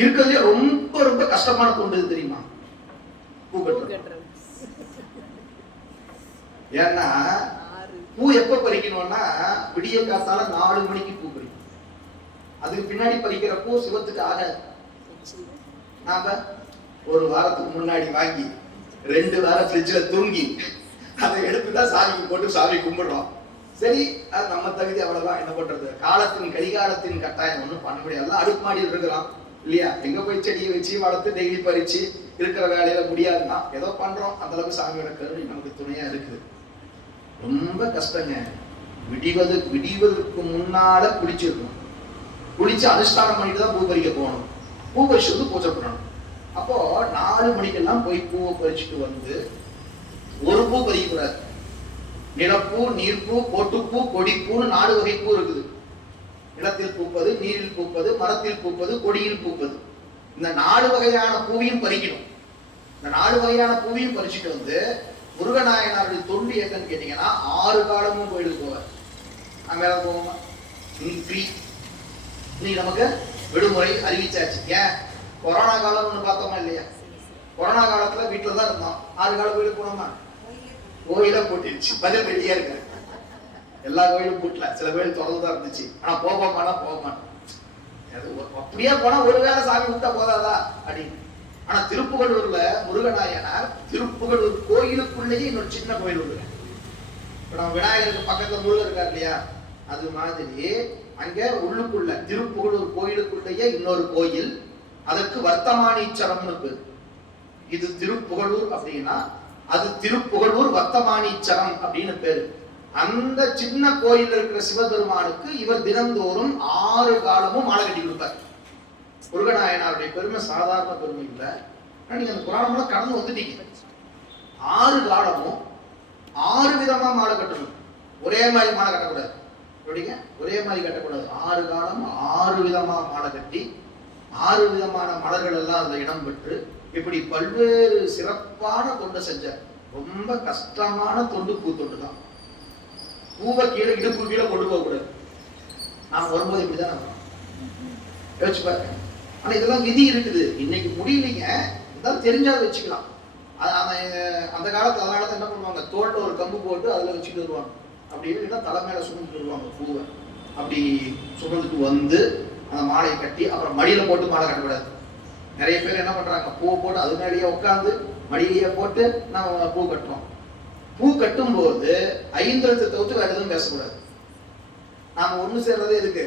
இருக்கிறதுலயே ரொம்ப ரொம்ப கஷ்டமான தொண்டு எது தெரியுமா? பூ கட்டுறது. ஏன்னா பூ எப்ப பறிக்கணும்னா விடிய காத்தால 4 மணிக்கு பூ பறிக்கணும். அதுக்கு பின்னாடி பறிக்கிற பூ சிவத்துக்கு ஆகாது. நாம ஒரு வாரத்துக்கு முன்னாடி வாங்கி 2 வாரம் ஃப்ரிட்ஜ்ல தூங்கி அதை எடுத்துதான் சாமிக்கு போட்டு சாமி கும்பிடுறோம். சரி, அது நம்ம தகுதி, அவ்வளவுதான். என்ன பண்றது? காலத்தின் கடிகாலத்தின் கட்டாயம் ஒண்ணும் பண்ண முடியாது. அடுப்பு மாடி இருக்கிறோம் இல்லையா? எங்க போய் செடியை வச்சு வளர்த்து டெய்லி பறிச்சு இருக்கிற வேலையில முடியாதுன்னா ஏதோ பண்றோம். அந்த அளவுக்கு சாமியோட கருணை நமக்கு துணையா இருக்குது. ரொம்ப கஷ்டங்க. விடிவதற்கு முன்னால குளிச்சிருக்கணும். குளிச்சு அனுஷ்டானம் பண்ணிட்டு தான் பூ பறிக்க போகணும். பூ பறிச்சு பூஜை பண்ணணும். அப்போ 4 மணிக்கெல்லாம் போய் பூவை பறிச்சுட்டு வந்து ஒரு பூ பறிக்கூடாது. நிலப்பூ, நீர்ப்பூ, கோட்டுப்பூ, கொடிப்பூன்னு 4 வகை பூ இருக்குது. நிலத்தில் பூப்பது, நீரில் பூப்பது, மரத்தில் பூப்பது, கொடியில் பூப்பது. இந்த 4 வகையான பூவையும் பறிக்கணும். இந்த 4 வகையான பூவையும் பறிச்சுட்டு வந்து முருகநாயனாருடைய தொண்டு என்னன்னு கேட்டீங்கன்னா 6 காலமும் கோயிலுக்கு போவார். அங்க போவோமா? ஃப்ரீ. இன்னைக்கு நமக்கு விடுமுறை அறிவிச்சாச்சு. ஏன்? கொரோனா காலம்னு பார்த்தோமா இல்லையா? கொரோனா காலத்துல வீட்டுல தான் இருந்தோம். 6 காலம் கோயிலுக்கு போனோமா? கோயில பூட்டிருச்சு. பதில் ரெடியா இருக்கு. எல்லா கோயிலும் பூட்டல, சில கோயில் திறந்துதான் இருந்துச்சு. ஆனா போக மாட்டோம். அப்படியே போனா ஒருவேளை சாமி விட்டா போதாதா அப்படின்னு. ஆனா திருப்புகலூர்ல முருகநாயனார் திருப்புகலூர் கோயிலுக்குள்ளேயே இன்னொரு சின்ன கோயில் இருக்கு. இப்ப நம்ம விநாயகருக்கு பக்கத்துல முருகன் இருக்கார் இல்லையா, அது மாதிரி அங்க உள்ளுக்குள்ள திருப்புகலூர் கோயிலுக்குள்ளேயே இன்னொரு கோயில், அதற்கு வர்த்தமானீச்சரம்னு பேரு. இது திருப்புகலூர் அப்படின்னா அது திருப்புகலூர் வர்த்தமானீச்சரம் அப்படின்னு பேரு. அந்த சின்ன கோயில் இருக்கிற சிவபெருமானுக்கு இவர் தினந்தோறும் 6 காலமும் மாலை கட்டி கொடுப்பார். முருகநாயனாருடைய பெருமை சாதாரண பெருமை இல்லை. நீங்க அந்த புராணம்லாம் கடந்து வந்துட்டீங்க. 6 காலமும் 6 விதமா மாலை கட்டணும். ஒரே மாதிரி மாலை கட்டக்கூடாது. எப்படிங்க? ஒரே மாதிரி கட்டக்கூடாது. 6 காலம் 6 விதமா மாலை கட்டி 6 விதமான மலர்கள் எல்லாம் அதுல இடம் பெற்று இப்படி பல்வேறு சிறப்பான தொண்டை செஞ்ச ரொம்ப கஷ்டமான தொண்டு பூத்தொண்டு தான். பூவை கீழே இடுப்பு கீழே கொண்டு போக கூடாது. நாம வரும்போது இப்படிதான் யோசிச்சு பாருங்க. ஆனா இதெல்லாம் விதி இருக்குது. இன்னைக்கு முடியலைங்க, இருந்தாலும் தெரிஞ்சாலும் வச்சுக்கலாம். அந்த காலத்துல அதனால என்ன பண்ணுவாங்க, தோல்ல ஒரு கம்பு போட்டு அதுல வச்சுட்டு வருவாங்க. அப்படி இல்லைன்னா தலை மேல சுமந்துட்டு வருவாங்க பூவை. அப்படி சுமந்துட்டு வந்து அந்த மாலையை கட்டி அப்புறம் மடியில போட்டு மாலை கட்டக்கூடாது. நிறைய பேர் என்ன பண்றாங்க, பூவை போட்டு அது மேலேயே உட்காந்து மடியிலேயே போட்டு நம்ம பூ கட்டுறோம். பூ கட்டும் போது 5 எழுத்தை தவிர்த்து வேற எதுவும் பேசக்கூடாது. நாம ஒண்ணு சேர்றதே இருக்கு.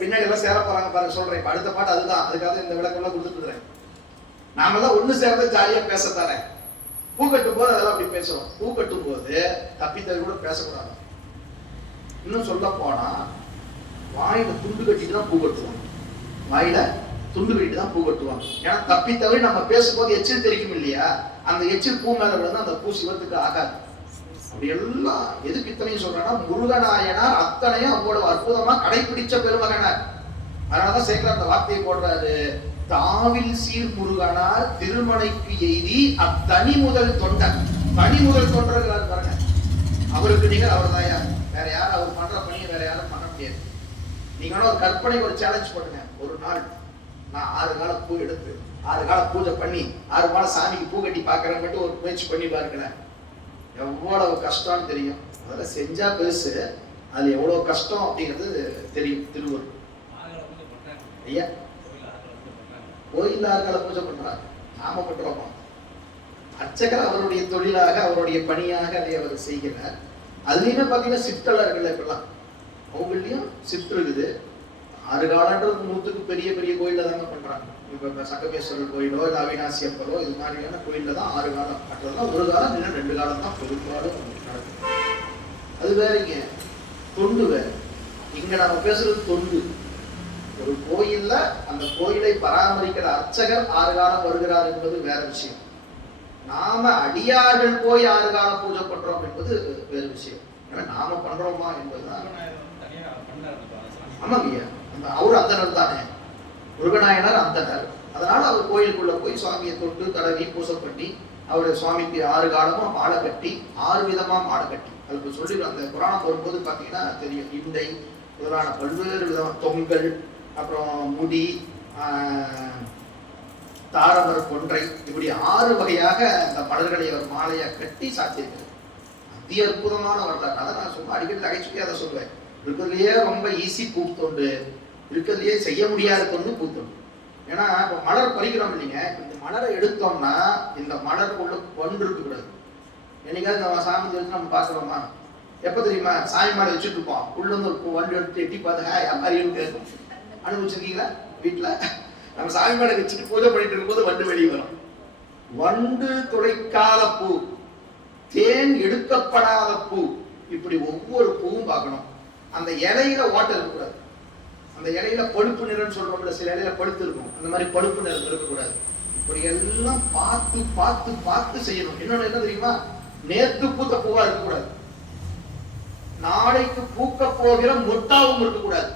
பின்னாடி எல்லாம் சேர போறாங்க பாருங்க, சொல்றேன். இப்ப அடுத்த பாட்டு அதுதான். அதுக்காக இந்த விளக்கெல்லாம் கொடுத்துட்டு நாம எல்லாம் ஒண்ணு சேர்றதை ஜாலியா பேசத்தானே. பூ கட்டும் போது அதெல்லாம் அப்படி பேசுவோம். பூ கட்டும் போது தப்பித்தவரை கூட பேசக்கூடாது. இன்னும் சொல்ல போனா வாயில துண்டு கட்டிட்டு தான் பூ கட்டுவாங்க. வாயில துண்டு கட்டிட்டு தான் பூ கட்டுவாங்க. ஏன்னா தப்பித்தவரை நம்ம பேசும்போது எச்சில் தெரிக்கும் இல்லையா, அந்த எச்சில் பூ மேல விழுந்து அந்த பூ சிவத்துக்கு ஆகாது. அப்படி எல்லாம் எதுக்கு இத்தனையும் சொல்றேன்னா, முருகநாயனார் அத்தனையும் அவங்களோட அற்புதமா கடைபிடிச்ச பெருமகனார். அதனாலதான் சேகர் அந்த வார்த்தையை போடுறாரு, தாவில் சீர் முருகனார் திருமலைக்கு எய்தி அத்தனி முதல் தொண்டன். தனி முதல் தொண்டர்கள் பாருங்க. அவருக்கு நீங்க அவர் தான் யார், வேற யாரும் அவர் பண்ற பணியை வேற யாரும் பண்ண முடியாது. நீங்க ஒரு கற்பனை, ஒரு சேலஞ்ச் பண்ணுங்க. ஒரு நாள் நான் 6 கால பூ எடுத்து 6 கால பூஜை பண்ணி 6 கால சாமிக்கு பூ கட்டி பாக்குறேன் மட்டும் ஒரு முயற்சி பண்ணி பாருங்களேன். எவ்வளவு கஷ்டம்னு தெரியும். அதெல்லாம் செஞ்சா பெருசு, அது எவ்வளவு கஷ்டம் அப்படிங்கிறது தெரியும். திருவள்ளுவர் ஐயா கோயில் 6 கால பூஜை பண்றாரு, நாம பண்றோமா? அர்ச்சகர் அவருடைய தொழிலாக அவருடைய பணியாக அதை அவர் செய்கிறார். அதுலயுமே பாத்தீங்கன்னா சிற்றலர்கள் இப்பெல்லாம் அவங்களையும் சிற்று இருக்குது. 6 காலன்றது 100க்கு பெரிய பெரிய கோயில்ல தாங்க பண்றாங்க. இப்ப சங்கமேஸ்வரர் கோயிலோ இல்ல அவிநாசி அப்பரோ இது மாதிரியான கோயில்ல தான் 6 காலம். மற்றதெல்லாம் 1 காலம் இல்ல 2 காலம் தான் பெரும்பாலும் நடக்கும். அது வேறீங்க, தொண்டு வேற. இங்க நாம பேசுறது தொண்டு. ஒரு கோயில்ல அந்த கோயிலை பராமரிக்கிற அர்ச்சகர் 6 காலம் வருகிறார் என்பது வேற விஷயம். நாம அடியார்கள் போய் 6 காலம் பூஜை பண்றோம் என்பது வேறு விஷயம். ஏன்னா நாம பண்றோமா என்பதுதான். ஆமாங்கய்யா, அவரு அந்தனர் தானே, முருகநாயனார் அந்தனர். அதனால அவர் கோயிலுக்குள்ள போய் சுவாமியை தொட்டு தடவி பூசை பண்ணி அவரு சுவாமிக்கு 6 காலமும் மாலை கட்டி 6 விதமா மாலை கட்டி அதுக்கு சொல்லி அந்த புராணம் வரும்போது பாத்தீங்கன்னா தெரியும். இண்டை முதலான பல்வேறு விதமான தொங்கல், அப்புறம் முடி, தாரமர கொன்றை, இப்படி 6 வகையாக அந்த மலர்களை அவர் மாலையா கட்டி சாத்தியிருக்கிறார். அதி அற்புதமான வரலாறு. அதை நான் சும்மா அடிக்கடி நகைச்சுவையா அதை சொல்லுவேன். இருக்கிறதுலயே ரொம்ப ஈஸி பூத்தொண்டு, இருக்கிறதுலயே செய்ய முடியாத தொண்டு பூத்தொண்டு. ஏன்னா இப்ப மலர் பறிக்கிறோம் இல்லைங்க, இந்த மலரை எடுத்தோம்னா இந்த மலருக்குள்ள வண்டு இருக்க கூடாது. என்னைக்காவது நம்ம சாமி வச்சு நம்ம பாக்குறோமா? எப்ப தெரியுமா? சாமி மாலை வச்சுட்டு இருப்போம், உள்ள வந்து ஒரு வண்டு எடுத்து எட்டி பார்த்து மாதிரி இருக்கு. அனுபவிச்சிருக்கீங்களா? வீட்டுல நம்ம சாமி மாலை வச்சுட்டு பூஜை பண்ணிட்டு இருக்கும்போது வண்டு வெளியே வரும். வண்டு துளைக்காத பூ, தேன் எடுக்கப்படாத பூ, இப்படி ஒவ்வொரு பூவும் பார்க்கணும். அந்த இலையில ஓட்டை இருக்கக்கூடாது. அந்த இலையில பழுப்பு நிறம் சொல்றோம்ல, சில இலையில பழுத்து இருக்கும், அந்த மாதிரி பழுப்பு நிறம் இருக்கக்கூடாது. இப்படி எல்லாம் பார்த்து பார்த்து பார்த்து செய்யணும். இன்னொன்னு என்ன தெரியுமா? நேற்று பூத்த பூவா இருக்கக்கூடாது, நாளைக்கு பூக்க போகிற மொட்டாவும் இருக்கக்கூடாது,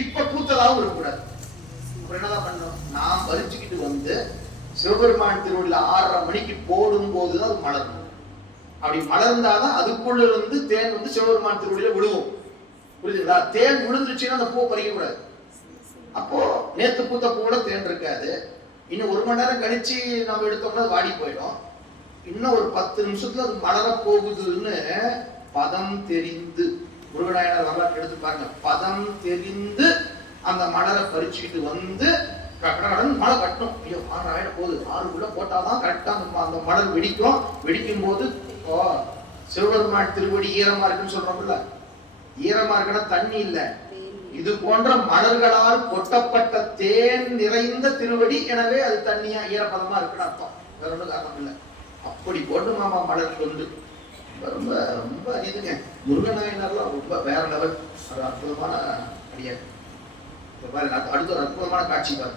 இப்ப பூத்ததாகவும் இருக்கக்கூடாது. என்னதான் பண்ணணும்? நாம் பறிச்சுக்கிட்டு வந்து சிவபெருமான் திருவிழா 6:30 மணிக்கு போடும் போதுதான் அது மலரணும். அப்படி மலர்ந்தாதான் அதுக்குள்ள இருந்து தேன் வந்து சிவபெருமான் திருவிழியில விழுவும். புரியுதுங்களா? தேன் விழுந்துருச்சுன்னா அந்த பூ பறிக்க கூடாது. அப்போ நேத்து பூத்த பூவோட தேன் இருக்காது. இன்னும் 1 மணி நேரம் கழிச்சு நம்ம எடுத்தோம்னா வாடி போயிடும். இன்னும் ஒரு 10 நிமிஷத்துல அது மலர போகுதுன்னு பதம் தெரிந்து, முருகநாயனார் வரலாற்று எடுத்து பாருங்க, பதம் தெரிந்து அந்த மலரை பறிச்சுக்கிட்டு வந்து கடன் மழை கட்டணும். ஐயோ 6 ஆயிட போகுது, 6குள்ள போட்டாதான் கரெக்டா அந்த மலர் வெடிக்கும். வெடிக்கும் போது சிவபெருமான் திருவடி ஈரமா இருக்குன்னு சொல்றோம்ல, ஈரமா இருக்குன்னா தண்ணி இல்ல, இது போன்ற மலர்களால் கொட்டப்பட்ட தேன் நிறைந்த திருவடி, எனவே அது தண்ணியா ஈரப்பதமா இருக்குன்னு அர்த்தம், வேற ஒன்றும் காரணம் இல்லை. அப்படி போட்டு மாமா மலர் கொண்டு ரொம்ப ரொம்ப இதுங்க. முருகநாயனார்லாம் ரொம்ப வேற லெவல், ஒரு அற்புதமான அடியார். அடுத்த ஒரு அற்புதமான காட்சி பாரு.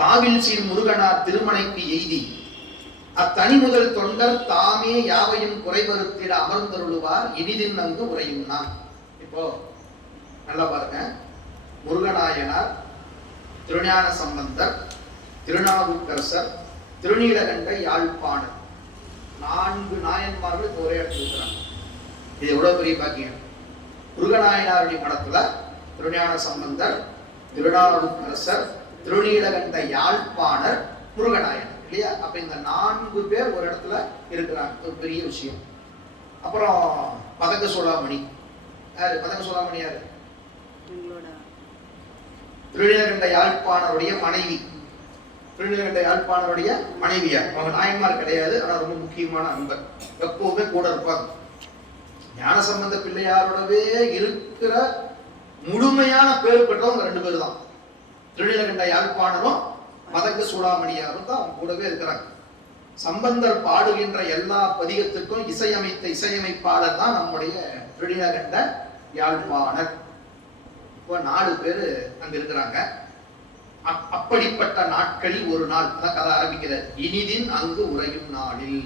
தாவில் சீர் முருகனார் திருமணைக்கு எய்தி அத்தனி முதல் தொண்டர் தாமே யாவையும் குறைபருத்திட அமர்ந்தருளுவார் இனிதின் அங்கு உரையும் நான். இப்போ நல்லா பாருங்க, முருகநாயனார், திருஞான சம்பந்தர், திருநாவுக்கரசர், திருநீலகண்ட யாழ்ப்பாணர், 4 நாயன்மார்கள் ஒரே இடத்துல இருக்கிறாங்க. இது எவ்வளவு பெரிய பாக்கியம். முருகநாயனாருடைய மடத்துல திருஞான சம்பந்தர், திருநாவுக்கரசர், திருநீலகண்ட யாழ்ப்பாணர், முருகநாயனர் இல்லையா? அப்ப இந்த 4 பேர் ஒரு இடத்துல இருக்கிறாங்க, ஒரு பெரிய விஷயம். அப்புறம் பதக்க சோழாமணி, யாரு பதக்க சோழாமணி? யாரு? திருநீலகண்ட யாழ்ப்பாணருடைய மனைவி. திருநீலகண்ட யாழ்ப்பாணருடைய மனைவியார். அவங்க நாயன்மார் கிடையாது, ஆனா ரொம்ப முக்கியமான அன்பர், எப்பவுமே கூட இருப்பாங்க. ஞானசம்பந்த பிள்ளையாரோடவே இருக்கிற முழுமையான பேர் பெற்றவங்க 2 பேர் தான். திருநீலகண்ட யாழ்ப்பாணரும் பதக்க சூடாமணியாரும் தான் அவங்க கூடவே இருக்கிறாங்க. சம்பந்தர் பாடுகின்ற எல்லா பதிகத்துக்கும் இசையமைத்த இசையமைப்பாளர் தான் நம்முடைய திருநீலகண்ட யாழ்ப்பாணர். இப்போ 4 பேர் அங்க இருக்கிறாங்க. அப்படிப்பட்ட நாட்களில் ஒரு நாள் தான் கதை ஆரம்பிக்கிறார். இனிதின் அங்கு உரையும் நாளில்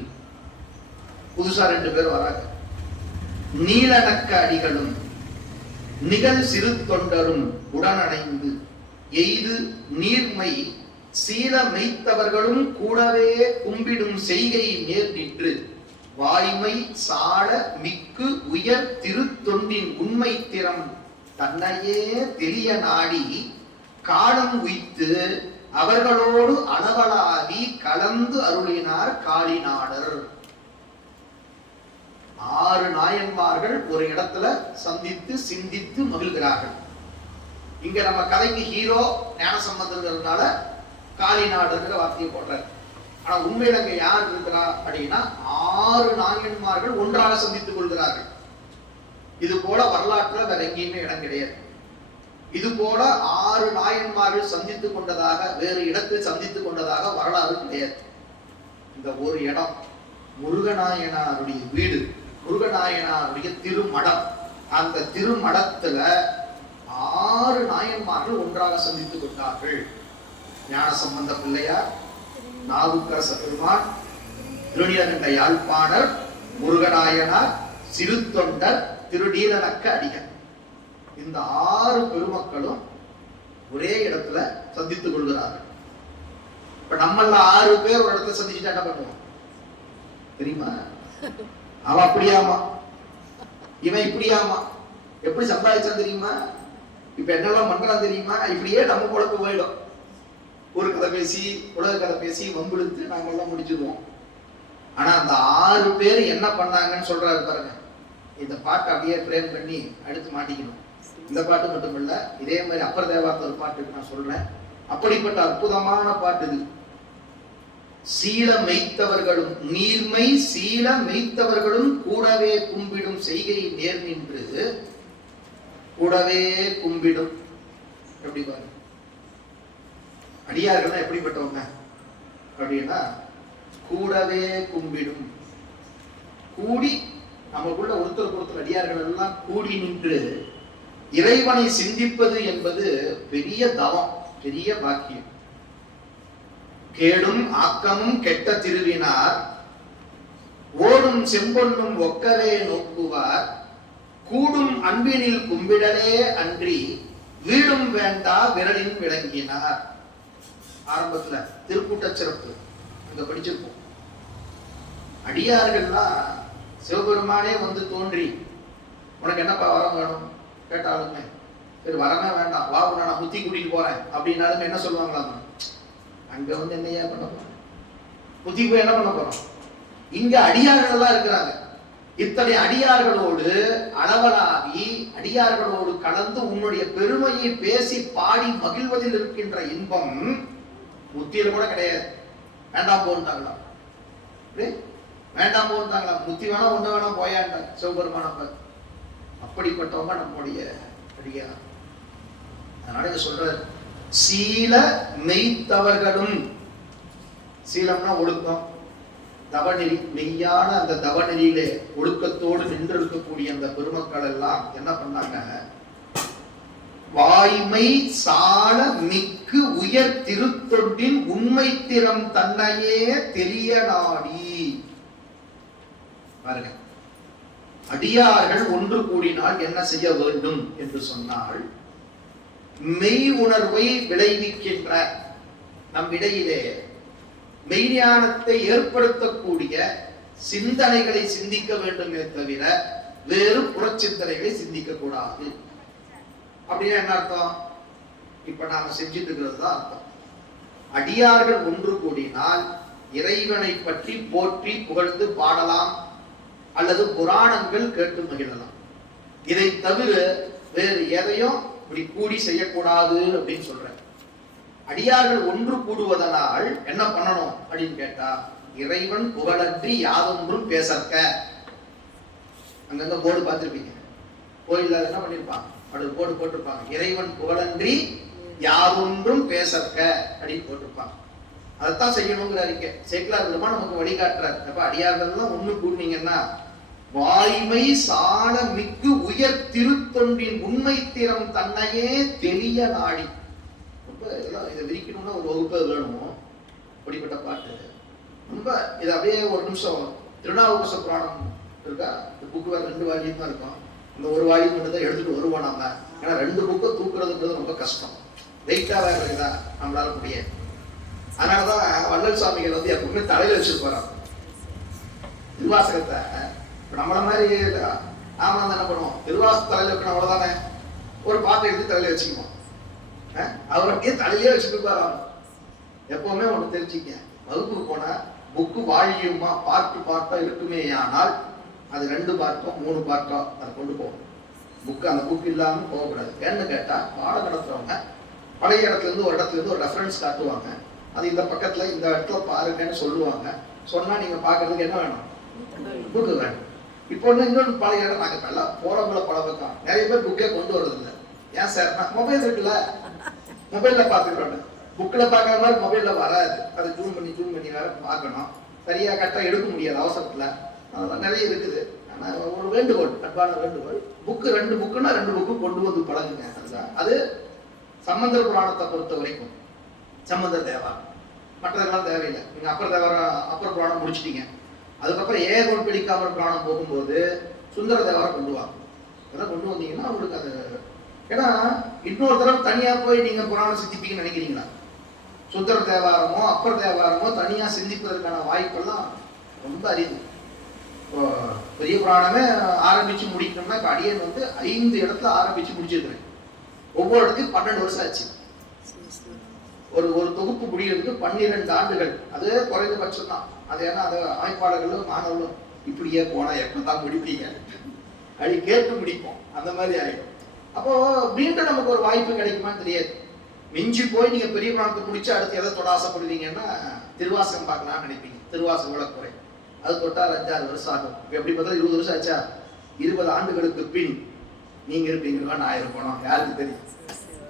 புதுசா 2 பேர் வராங்க. நீலநக்க அடிகளும் நிகழ் சிறு தொண்டரும் உடனடைந்து எய்து நீர்மை சீல மெய்த்தவர்களும் கூடவே கும்பிடும் செய்கை நேர் நின்று வாய்மை சால மிக்கு உயர் திருத்தொண்டின் உண்மை திறம் தன்னையே தெரிய நாடி காலம் உய்த்து அவர்களோடு அளவலாகி கலந்து அருளினார் காளிநாடர். 6 நாயன்மார்கள் ஒரு இடத்துல சந்தித்து சிந்தித்து மகிழ்கிறார்கள். இங்க நம்ம கதைக்கு ஹீரோ ஞானசம்பந்தர்கிறதுனால காளிநாடர்ங்கிற வார்த்தையை போடுறாரு. ஆனா உண்மையில அங்க யார் இருக்கிறா அப்படின்னா 6 நாயன்மார்கள் ஒன்றாக சந்தித்துக் கொள்கிறார்கள். இது போல வரலாற்றுல வேற எங்கேயுமே இடம் கிடையாது. இது போல 6 நாயன்மார்கள் சந்தித்துக் கொண்டதாக, வேறு இடத்தில் சந்தித்துக் கொண்டதாக வரலாறு கிடையாது. இந்த ஒரு இடம் முருகநாயனாருடைய வீடு, முருகநாயனாருடைய திருமடம். அந்த திருமடத்துல 6 நாயன்மார்கள் ஒன்றாக சந்தித்துக் கொண்டார்கள். ஞானசம்பந்த பிள்ளையார், நாவுக்கரச பெருமான், திருநீலகண்ட யாழ்ப்பாணர், முருகநாயனார், சிறு தொண்டர், திருநீலநக்க அடிகள். இந்த 6 பெருமக்களும் ஒரே இடத்துல சந்தித்துக் கொள்கிறார்கள். இப்ப நம்மள 6 பேர் ஒரு இடத்துல சந்திச்சுட்டா என்ன பண்ணுவோம் தெரியுமா? அவன் அப்படியாமா, இவன் இப்படியாமா, எப்படி சம்பாதிச்சான் தெரியுமா, இப்ப என்னெல்லாம் பண்றான் தெரியுமா, இப்படியே நம்ம பொழப்பு போயிடும். ஒரு கதை பேசி, உலக கதை பேசி வம்புழுத்து நாங்கெல்லாம் முடிச்சிடுவோம். ஆனா அந்த 6 பேர் என்ன பண்ணாங்கன்னு சொல்றாரு பாருங்க. இந்த பாட்டை அப்படியே பிரேம் பண்ணி அடுத்து மாட்டிக்கணும். இந்த பாட்டு மட்டும் இல்ல, இதே மாதிரி அப்பர் தேவார்த்த ஒரு பாட்டுக்கு நான் சொல்றேன். அப்படிப்பட்ட அற்புதமான பாட்டு இது. சீல மெய்த்தவர்களும் நீர்மை சீல மெய்த்தவர்களும் கூடவே கும்பிடும் செய்கை நேர் நின்று கூடவே கும்பிடும். எப்படி பாருங்க, அடியார்கள் எப்படிப்பட்டவங்க அப்படின்னா கூடவே கும்பிடும். கூடி நமக்குள்ள ஒருத்தர் அடியார்கள் எல்லாம் கூடி நின்று இறைவனை சிந்திப்பது என்பது பெரிய தவம், பெரிய பாக்கியம். கேடும் ஆக்கமும் கெட்ட திருவினார் ஓடும் செம்பொன்னும் ஒக்கவே நோக்குவார் கூடும் அன்பினில் கும்பிடலே அன்றி வீடும் வேண்டா விரலின் விளங்கினார். ஆரம்பத்துல திருக்கூட்ட சிறப்பு அங்க படிச்சிருப்போம். அடியார்கள்லாம் சிவபெருமானே வந்து தோன்றி உனக்கு என்னப்பா வரம் வேணும் கேட்டாலுமே சரி வரமே வேண்டாம், வா உன்னை நான் புத்தி கூட்டிட்டு போறேன் அப்படின்னாலுமே என்ன சொல்லுவாங்களா, அங்க வந்து என்னையா பண்ண போறோம், புத்தி போய் என்ன பண்ண போறோம். இங்க அடியார்கள் எல்லாம் இருக்கிறாங்க. இத்தனை அடியார்களோடு அளவலாகி அடியார்களோடு கலந்து உன்னுடைய பெருமையை பேசி பாடி மகிழ்வதில் இருக்கின்ற இன்பம் முத்தியில கூட கிடையாது. வேண்டாம் போன்ட்டாங்களா, வேண்டாம் போன்ட்டாங்களா, முத்தி வேணா ஒண்ணு வேணா போயாண்டாங்க சிவபெருமான. அப்படிப்பட்டவங்க நம்முடைய அடியார். அதனால இங்க சொல்ற சீல மெய்த்தவர்களும், சீலம்னா ஒழுக்கம், தவநெறி, மெய்யான அந்த தவநெறியிலே ஒழுக்கத்தோடு நின்று இருக்கக்கூடிய அந்த பெருமக்கள் எல்லாம் என்ன பண்ணாங்க, வாய்மை சால மிக்கு உயர் திருத்தொண்டின் உண்மை திறம் தன்னையே தெரிய நாடி. பாருங்க, அடியார்கள் ஒன்று கூடினால் என்ன செய்ய வேண்டும் என்று சொன்னால், மெய் உணர்வை விளைவிக்கின்ற நம்மிடையிலே மெய்ஞானத்தை ஏற்படுத்தக்கூடிய சிந்தனைகளை சிந்திக்க வேண்டுமே தவிர வேறு புறச்சிந்தனைகளை சிந்திக்க கூடாது. அப்படின்னா என்ன அர்த்தம்? இப்ப நாம செஞ்சுட்டு இருக்கிறது தான் அர்த்தம். அடியார்கள் ஒன்று கூடினால் இறைவனை பற்றி போற்றி புகழ்ந்து பாடலாம், அல்லது புராணங்கள் கேட்டு மகிழலாம். இதை தவிர வேறு எதையும் இப்படி கூடி செய்யக்கூடாது அப்படின்னு சொல்ற. அடியார்கள் ஒன்று கூடுவதனால் என்ன பண்ணணும் அப்படின்னு கேட்டா, இறைவன் புகழன்றி யாதொன்றும் பேசற்க. அங்கங்க போர்டு பார்த்திருப்பீங்க, கோயில்ல என்ன பண்ணிருப்பாங்க, அப்படி போர்டு போட்டிருப்பாங்க, இறைவன் புகழன்றி யாதொன்றும் பேசற்க அப்படின்னு போட்டிருப்பாங்க. அதைத்தான் செய்யணுங்கிற அறிக்கை சேக்கிழார் பெருமான் நமக்கு வழிகாட்டுறார். அப்ப அடியார்கள் எல்லாம் ஒண்ணு கூடினீங்கன்னா வாய்மை சால மிக்கு உயர் திருத்தொண்டின் உண்மை திறம் தன்னையே தெரிய நாடி. ரொம்ப இதை விரிக்கணும்னா ஒரு வகுப்பு வேணும். அப்படிப்பட்ட பாட்டு ரொம்ப இது அப்படியே ஒரு நிமிஷம். திருநாவுக்கரச புராணம் இருக்கா, இந்த புக்கு வேற 2 வால்யூம் தான் இருக்கும். இந்த ஒரு வால்யூம் மட்டும் தான் எடுத்துட்டு வருவோம் நாம. ஏன்னா 2 புக்கை தூக்குறதுன்றது ரொம்ப கஷ்டம், வெயிட்டா வேற இருக்குதா, நம்மளால முடியாது. அதனாலதான் வள்ளல் சுவாமிகள் வந்து எப்பவுமே தலையில வச்சிருப்பாராம் திருவாசகத்தை. நம்மள மாதிரி நாம வந்து என்ன பண்ணுவோம், திருவாசக தலையில இருக்கணும் அவ்வளவுதானே, ஒரு பாட்டை எடுத்து தலையில வச்சுக்குவோம். அவர் அப்படியே தலையிலே வச்சுட்டு இருப்பாராம். எப்பவுமே ஒண்ணு தெரிஞ்சுக்க, வகுப்புக்கு போனா புக்கு வாழியுமா பார்ட்டா இருக்குமே, ஆனால் அது 2 பார்ட்டோ 3 பார்ட்டோ அதை கொண்டு போகணும். புக்கு அந்த புக்கு இல்லாம போகக்கூடாது. ஏன்னு கேட்டா பாடம் நடத்துறவங்க பழைய இடத்துல இருந்து ஒரு இடத்துல இருந்து ஒரு ரெஃபரன்ஸ் காட்டுவாங்க, அது இந்த பக்கத்துல இந்த இடத்துல பாருங்கன்னு சொல்லுவாங்க. சொன்னா நீங்க பாக்குறதுக்கு என்ன வேணும், புக்கு வேணும். இப்போ இன்னொன்று பழைய இடம், நாங்க எல்லாம் போறவங்கள பல பக்கம் நிறைய பேர் புக்கே கொண்டு வர்றது இல்லை. ஏன் சார், மொபைல் இருக்குல்ல, மொபைல்ல பாத்துக்கிறோம். புக்ல பாக்குற மாதிரி மொபைல்ல வராது, அதை ஜூம் பண்ணி வேற பார்க்கணும், சரியா கரெக்டா எடுக்க முடியாது அவசரத்துல. அதெல்லாம் நிறைய இருக்குது. ஆனா ஒரு வேண்டுகோள், அன்பான வேண்டுகோள், புக்கு 2 புக்குன்னா 2 புக்கு கொண்டு வந்து பழகுங்க. அது சம்பந்தர் புராணத்தை பொறுத்த வரைக்கும் சம்பந்தர் தேவாரம், மற்றதெல்லாம் தேவையில்லை. நீங்க அப்பர் புராணம் முடிச்சிட்டீங்க, அதுக்கப்புறம் ஏகோன் பிடிக்காமர் புராணம் போகும்போது சுந்தர தேவாரம் கொண்டு வாங்க. அதெல்லாம் கொண்டு வந்தீங்கன்னா உங்களுக்கு அது, ஏன்னா இன்னொரு தடவை தனியா போய் நீங்க புராணம் சிந்திப்பீங்கன்னு நினைக்கிறீங்களா? சுந்தர தேவாரமோ அப்பர் தேவாரமோ தனியா சிந்திப்பதற்கான வாய்ப்பெல்லாம் ரொம்ப அரிது. பெரிய புராணமே ஆரம்பிச்சு முடிக்கணும்னா இப்ப அடியன் வந்து 5 இடத்துல ஆரம்பிச்சு முடிச்சிருக்கிறேன். ஒவ்வொரு இடத்துக்கு 12 வருஷம் ஆச்சு. ஒரு தொகுப்பு முடிகிறதுக்கு 12 ஆண்டுகள், அது குறைந்தபட்சம் தான். அது ஏன்னா அது அமைப்பாளர்களும் மாணவர்களும் இப்படியே போனா எப்பதான் முடிப்பீங்க அப்படி கேட்டு முடிப்போம், அந்த மாதிரி ஆயிடும். அப்போ மீண்டும் நமக்கு ஒரு வாய்ப்பு கிடைக்குமான்னு தெரியாது. மிஞ்சி போய் நீங்க பெரிய புராணத்தை முடிச்சு அடுத்து எதை தொட ஆசைப்படுவீங்கன்னா திருவாசகம் பார்க்கலாம்னு நினைப்பீங்க. திருவாசகம் விளக்குறை அது தொட்டால் 5-6 வருஷம் ஆகும். எப்படி பார்த்தா 20 வருஷம் ஆச்சா? 20 ஆண்டுகளுக்கு பின் நீங்க இருப்பீங்களா, நான் இருப்போம், யாருக்கு தெரியும்?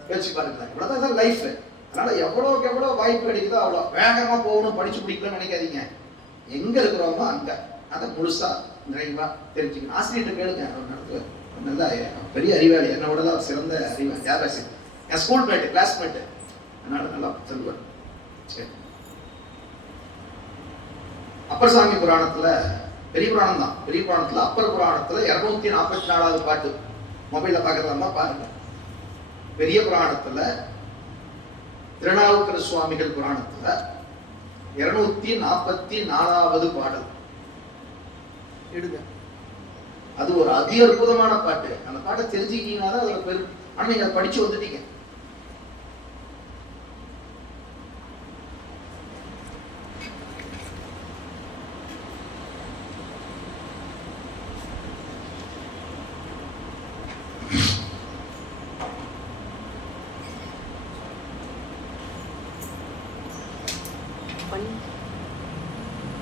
பேச்சு பாருங்களேன், இவ்வளவுதான் லைஃப். அதனால எவ்வளவுக்கு எவ்வளவு வாய்ப்பு கிடைக்குதோ அவ்வளோ வேகமா போகணும், படிச்சு முடிக்கணும்னு நினைக்காதீங்க. எங்க இருக்கிறோமோ அங்க அதை முழுசா நிறைவா தெரிஞ்சுக்கணும். ஆசிரியர்கிட்ட கேளுங்க, அவர் நல்லா பெரிய அறிவாளி, என்னோட தான் சிறந்த அறிவாளி. யார் ஆசிரியர்? என் ஸ்கூல் மேட்டு, கிளாஸ்மேட்டு, அதனால நல்லா சொல்லுவார். சரி, அப்பர் சாமி புராணத்துல, பெரிய புராணம் தான், பெரிய புராணத்துல அப்பர் புராணத்துல 244வது பாட்டு, மொபைல்ல பாக்குறதா பாருங்க. பெரிய புராணத்துல திருநாவுக்கரசு சுவாமிகள் புராணத்துல 244வது பாடல் எடுங்க. அது ஒரு அதி அற்புதமான பாட்டு. அந்த பாட்டை தெரிஞ்சுக்கிட்டீங்கன்னா தான் அதோட பெரும். ஆனா நீங்க அதை படிச்சு வந்துட்டீங்க.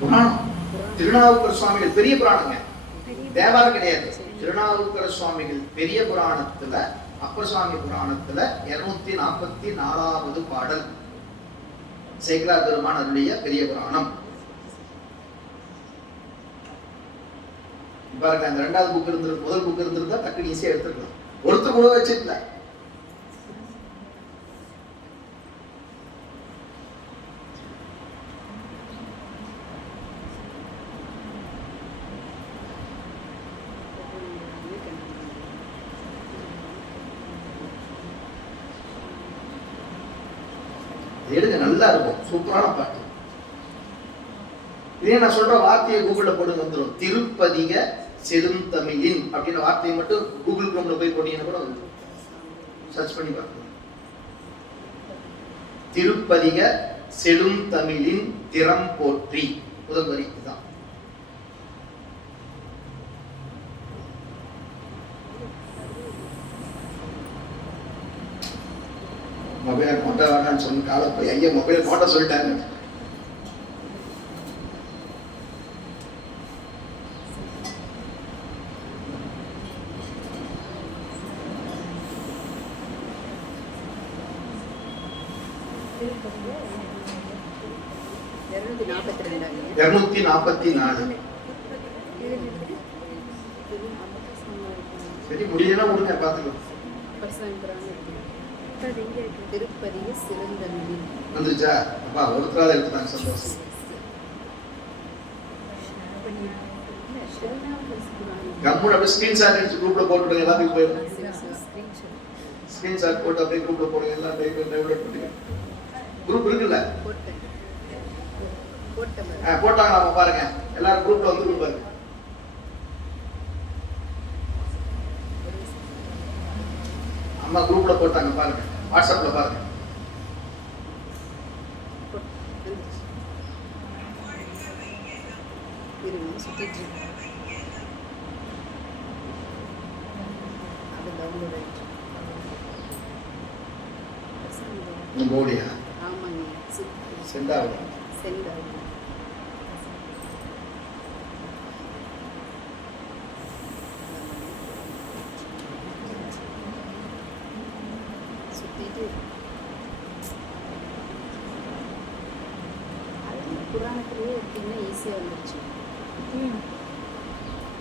புராணம் திருநாவுக்கர சுவாமிகள் பெரிய புராணங்க, தேவாரம் கிடையாது. திருநாவுக்கர சுவாமிகள் பெரிய புராணத்துல அப்பர் சுவாமி புராணத்துல 244வது பாடல் சேக்கிழார் பெருமான் அருளிய பெரிய புராணம். பாருங்க, அந்த 2வது புக் இருந்திருக்கு, முதல் புக் இருந்திருந்தா டக்குனு ஈஸியா எடுத்துக்கலாம். ஒருத்தர் கூட வச்சிருக்கல. எடுங்க, நல்லா இருக்கும், சூப்பரான பாட்டு. இதே நான் சொல்ற வார்த்தையை கூகுள்ல போட்டு வந்துடும். திருப்பதிக செழுந்தமிழின் அப்படின்ற வார்த்தையை மட்டும் கூகுள் குரோம்ல போய் போட்டீங்கன்னா கூட வந்துடும். சர்ச் பண்ணி பாருங்க. திருப்பதிக செழுந்தமிழின் திறம் போற்றி, முதல் வரி இதுதான். மொபைல் போட்டோ வேணான்னு சொன்ன காலம் போய் ஐயா மொபைல் போட்டோ சொல்லிட்டாங்க. சரி, முடியல விடுங்க, பாத்துக்கலாம். திருப்பதிக சிறந்தமிழின் வந்துருச்சா? அப்பா ஒருத்தரால எடுத்துட்டாங்க, சந்தோஷம். கம்முன்னு அப்படியே ஸ்கிரீன்ஷாட் எடுத்து குரூப்ல போட்டுடுங்க, எல்லாத்துக்கும் போயிடும். ஸ்கிரீன்ஷாட் போட்டு அப்படியே குரூப்ல போடுங்க, எல்லாம் டவுன்லோட் பண்ணுங்க. குரூப் இருக்குல்ல, போட்டாங்க, நம்ம பாருங்க, எல்லாரும் குரூப்ல வந்து பாருங்க. அம்மா குரூப்ல போட்டாங்க பாருங்க, வாட்ஸ்அப்ல பாருங்க. போடியா? ஆமாங்க, செண்டாவா? செண்டாவா. புராணத்திலேயே எப்படின்னா ஈஸியா வந்துருச்சு.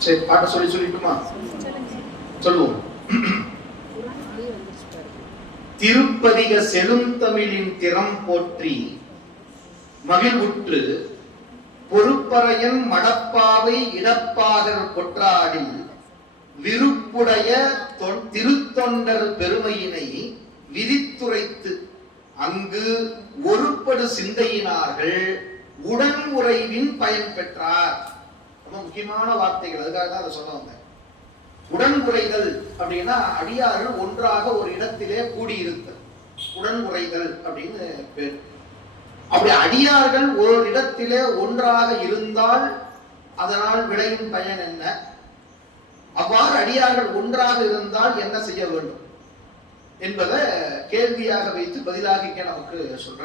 சரி, பாட்ட சொல்லிட்டுமா சொல்லுவோம். புராணத்திலேயே வந்துருச்சு பாருங்க. திருப்பதிக செழுந்தமிழின் திறம் போற்றி மகிழ்வுற்று பொறுப்பறையன் மடப்பாவை இடப்பாகர் பொற்றாடில் விருப்புடைய திருத்தொண்டர் பெருமையினை விரித்துரைத்து அங்கு ஒருபடு சிந்தையினார்கள் உடன் உறைவின் பயன் பெற்றார். ரொம்ப முக்கியமான வார்த்தைகள், அதுக்காக தான் அதை சொல்ல வந்தேன். உடன் உறைதல் அப்படின்னா அடியார்கள் ஒன்றாக ஒரு இடத்திலே கூடியிருத்தல், உடன் உறைதல் அப்படின்னு பேர். அப்படி அடியார்கள் ஒரு இடத்திலே ஒன்றாக இருந்தால் அதனால் விளையும் பயன் என்ன? அவ்வாறு அடியார்கள் ஒன்றாக இருந்தால் என்ன செய்ய வேண்டும் என்பதை கேள்வியாக வைத்து பதிலாக இங்க நமக்கு சொல்ற.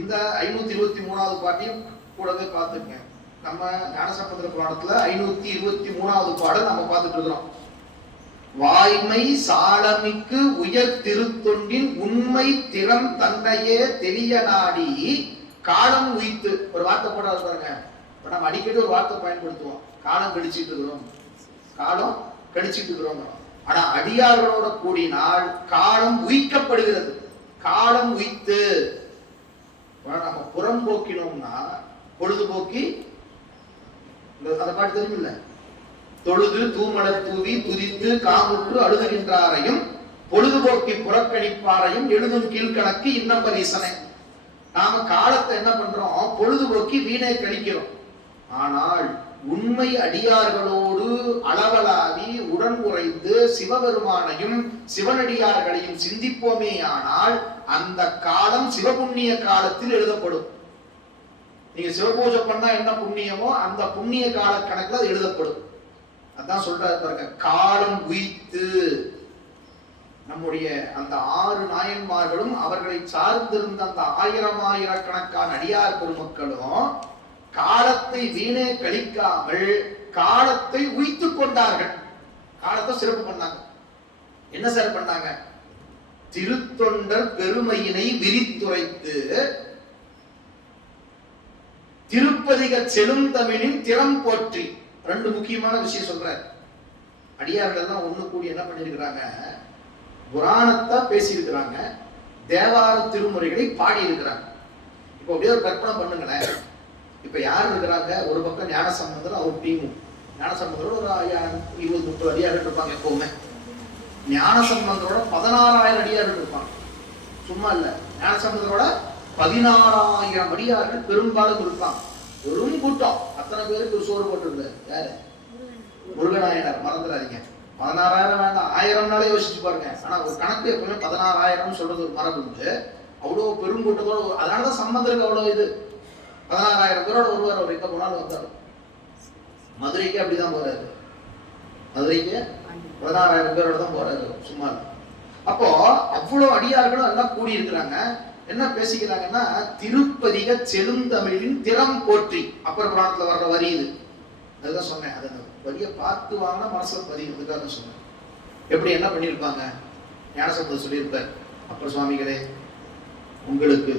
இந்த 523வது பாட்டையும் கூடவே பார்த்துங்க. நம்ம ஞானசம்பந்தர புராணத்துல 523வது பாடல் நம்ம பார்த்துட்டு இருக்கிறோம். வாய்மை சாலமிக்கு உயர் திருத்தொண்டின் உண்மை திறம் தன்னையே தெரிய நாடி காலம் உய்த்து. ஒரு வார்த்தை போட பாருங்க. இப்ப நம்ம அடிக்கடி ஒரு வார்த்தை பயன்படுத்துவோம், காலம் கழிச்சிட்டு இருக்கிறோம், காலம் கழிச்சிட்டு இருக்கிறோம். ஆனா அடியார்களோட கூடினால் காலம் உயிக்கப்படுகிறது. காலம் உய்த்து நம்ம புறம்போக்கினோம்னா பொழுதுபோக்கி, அதை பாட்டு தெரியுமில்ல, தொழுது தூமலர் தூவி துதித்து காமுற்று அழுதுகின்றாரையும் பொழுதுபோக்கி புறக்கணிப்பாரையும் எழுதும் கீழ்கணக்கு இன்னம்பரீசனை. நாம காலத்தை என்ன பண்றோம்? பொழுதுபோக்கி வீணை கழிக்கிறோம். ஆனால் உண்மை அடியார்களோடு அளவலாவி உடன் உறைந்து சிவபெருமானையும் சிவனடியார்களையும் சிந்திப்போமே ஆனால் அந்த காலம் சிவபுண்ணிய காலத்தில் எழுதப்படும். நீங்க சிவபூஜை பண்ணா என்ன புண்ணியமோ அந்த புண்ணிய கால கணக்குல அது எழுதப்படும். அதான் சொல்றாரு பாருங்க, காலம் உய்த்து. நம்முடைய அந்த 6 நாயன்மார்களும் அவர்களை சார்ந்திருந்த அந்த ஆயிரக்கணக்கான அடியார் பெருமக்களும் காலத்தை வீணே கழிக்காமல் காலத்தை உய்த்து கொண்டார்கள். காலத்தை சிறப்பு பண்ணாங்க. என்ன சார் பண்ணாங்க? திருத்தொண்டர் பெருமையினை விரித்துரைத்து திருப்பதிக செழுந்தமிழின் திறம் போற்றி. 2 முக்கியமான விஷயம் சொல்றாரு. அடியார்கள் எல்லாம் ஒண்ணு கூடி என்ன பண்ணிருக்கிறாங்க? புராணத்தை பேசியிருக்கிறாங்க, தேவார திருமுறைகளை பாடி இருக்கிறாங்க. இப்போ அப்படியே ஒரு கற்பனை பண்ணுங்களேன். இப்ப யார் இருக்கிறாங்க? ஒரு பக்கம் ஞானசம்பந்தர், அவர் டீமும். ஞானசம்பந்தரோட ஒரு 20-30 அடியார்கள் இருப்பாங்க எப்பவுமே. ஞானசம்பந்தரோட 16,000 அடியார்கள் இருப்பாங்க. சும்மா இல்ல, ஞானசம்பந்தரோட 16,000 அடியார்கள் பெரும்பாலும் இருப்பாங்க. வெறும் கூட்டம். அத்தனை பேருக்கு சோறு போட்டிருந்தாரு யாரு? முருகநாயனார். மறந்துடாதீங்க. 16,000 வேண்டாம், 1000 யோசிச்சு பாருங்க. ஆனா ஒரு கணக்கு எப்பவுமே 16,000 சொல்றது ஒரு மரபு உண்டு. அவ்வளவு பெருங்கூட்டத்தோட, அதனாலதான் சம்பந்தருக்கு அவ்வளவு இது. 16,000 பேரோட ஒருவர். அவர் எங்க போனாலும் வந்தாரு. மதுரைக்கு அப்படிதான் போறாரு. மதுரைக்கு 16,000 பேரோட தான் போறாரு. சும்மா. அப்போ அவ்வளவு அடியார்களும் எல்லாம் கூடி இருக்கிறாங்க. என்ன பேசிக்கிறாங்கன்னா, திருப்பதிக செழுந்தமிழின் திறம் போற்றி. அப்பர் புராணத்துல வர்ற வரி இது. அதுதான் சொன்னேன். அது வரிய பார்த்து வாங்கினா மனசுல பதிகிறதுக்காக சொன்னேன். எப்படி என்ன பண்ணிருப்பாங்க? ஞானசம்பந்தர் சொல்லியிருப்பார், அப்பர் சுவாமிகளே, உங்களுக்கு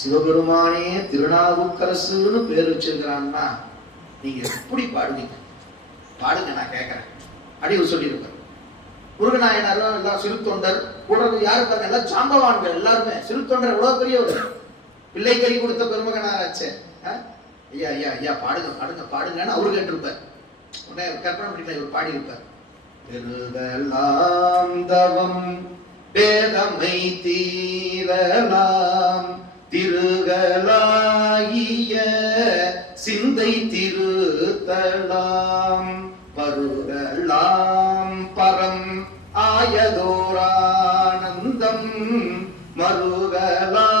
சிவபெருமானே திருநாவுக்கரசுன்னு பேர் வச்சிருக்கிறான்னா நீங்க எப்படி பாடுவீங்க? பாடுங்க, நான் கேட்கிறேன். அடிவு சொல்லியிருப்பார். முருகநாயனாரும் எல்லாம் சிறுத்தொண்டர் கூட யாரு இருக்காங்க? எல்லாம் சாம்பவான்கள் எல்லாருமே. சிறுத்தொண்டர் எவ்வளவு பெரியவர், பிள்ளை கறி கொடுத்த பெருமகனாராச்சே. ஐயா ஐயா ஐயா பாடுங்க பாடுங்க பாடுங்கன்னு அவரு கேட்டிருப்பார். உடனே கற்பனை பண்ணிக்கலாம், இவர் பாடி இருப்பார். பெருதலாம் தவம் பேதமை தீரலாம் திருகலாகிய சிந்தை திருத்தலாம் பருகலாம் பரம் ஆயதோரானந்தம் மருகலானடி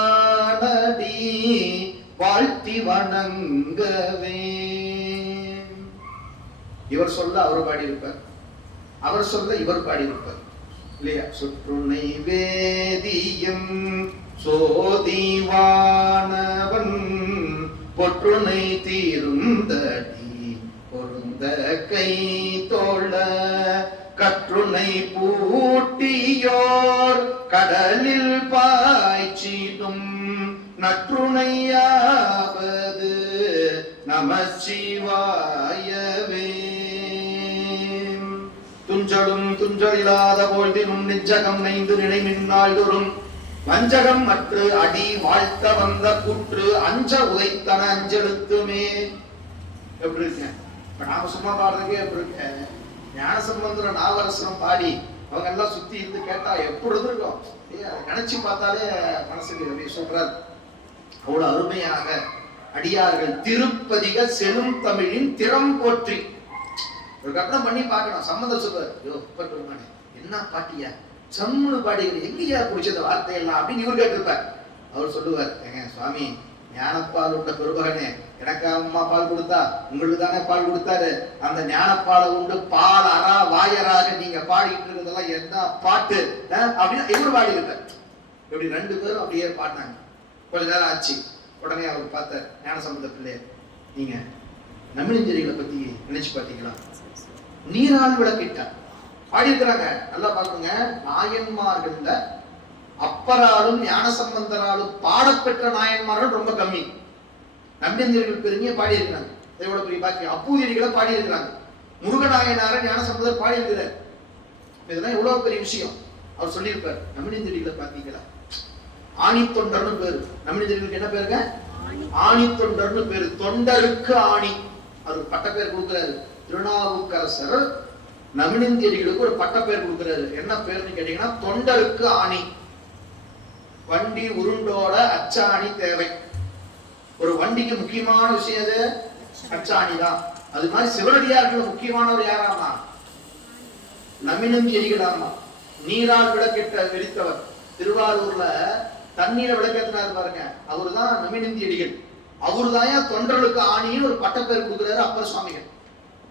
வாழ்த்தி வணங்கவே. இவர் சொல்ல அவர் பாடியிருப்பார், அவர் சொல்ல இவர் பாடியிருப்பார் இல்லையா? சுற்றுனை வேதியம் சோதிவானவன் பொற்றுனை தீருந்தடி பொருந்த கை தோழ கற்றுனை பூட்டியோர் கடலில் பாய்ச்சிடும் நற்றுணையாவது நமசிவாயவே. துஞ்சலும் துஞ்சலில்லாத பொழுதினும் நெஞ்சகம் நைந்து நினைமின்னாள்தோறும் வஞ்சகம் மற்று அடி வாழ்த்த வந்த கூற்று அஞ்ச உதைத்தன அஞ்செழுத்துமே. எப்படி இருக்க? இப்ப நாம சும்மா பாடுறதுக்கே எப்படி இருக்க? ஞானசம்பந்தர நாவரசனம் பாடி அவங்க எல்லாம் சுத்தி இருந்து கேட்டா எப்படி இருந்திருக்கும்? நினைச்சு பார்த்தாலே மனசுக்கு சொல்றாரு. அவ்வளவு அருமையாக அடியார்கள் திருப்பதிக செழுந்தமிழின் திறம் போற்றி. ஒரு கட்டணம் பண்ணி பார்க்கணும். சம்பந்தர் சொல்றாரு, என்ன பாட்டியா சம்முன்னு பாடிகள் எங்கேயா குடிச்சத வார்த்தையெல்லாம் அப்படின்னு இவர் கேட்டிருப்பார். அவர் சொல்லுவார், ஏங்க சுவாமி, ஞானப்பால் உண்ட பெருமகனே, எனக்கு அம்மா பால் கொடுத்தா, உங்களுக்கு தானே பால் கொடுத்தாரு. அந்த ஞானப்பாலை உண்டு பால் அரா வாயராக நீங்க பாடிட்டு இருக்கிறதெல்லாம் என்ன பாட்டு அப்படின்னு இவர் பாடி இருப்பார். இப்படி 2 பேரும் அப்படியே பாடினாங்க. கொஞ்ச நேரம் ஆச்சு. உடனே அவர் பார்த்தார், ஞானசம்பந்த பிள்ளையர், நீங்க நமிழிஞ்செடிகளை பத்தி நினைச்சு பார்த்தீங்களா? நீரால் விளக்கிட்டார் பாடியிருக்கிறாங்க. நல்லா பாருங்க, நாயன்மார்கள்ல அப்பராலும் ஞானசம்பந்தராலும் பாடப்பெற்ற நாயன்மார்கள் ரொம்ப கம்மி. நம்பியந்தியர்கள் பெருமையை பாடி இருக்கிறாங்க. எவ்வளவு பெரிய பாக்கி. அப்பூதிரிகளை பாடி இருக்கிறாங்க. முருகநாயனார ஞானசம்பந்தர் பாடி இருக்கிறார். இதெல்லாம் எவ்வளவு பெரிய விஷயம். அவர் சொல்லியிருப்பார், நம்பியந்தியர்களை பாத்தீங்களா? ஆணி தொண்டர்னு பேரு. நம்பியந்தியர்களுக்கு என்ன பேருங்க? ஆணி தொண்டர்னு பேரு. தொண்டருக்கு ஆணி. அவருக்கு பட்ட பேர் கொடுக்கிறாரு. திருநாவுக்கரசர் நமிழிந்தியடிகளுக்கு ஒரு பட்ட பேர் கொடுக்கிறாரு. என்ன பேருன்னு கேட்டீங்கன்னா, தொண்டருக்கு ஆணி. வண்டி உருண்டோட அச்சாணி தேவை. ஒரு வண்டிக்கு முக்கியமான விஷயம் எது? அச்சாணி தான். அது மாதிரி சிவனடியார்கள் முக்கியமானவர் யாராமா? நமினும் செடிகளாமா. நீரால் விளக்கேற்ற வெறித்தவர். திருவாரூர்ல தண்ணீரை விளக்கேற்றினார் பாருங்க, அவருதான் நமினந்தியடிகள். அவருதான் தொண்டர்களுக்கு ஆணின்னு ஒரு பட்டப்பேர் கொடுக்குறாரு அப்பர் சுவாமிகள்.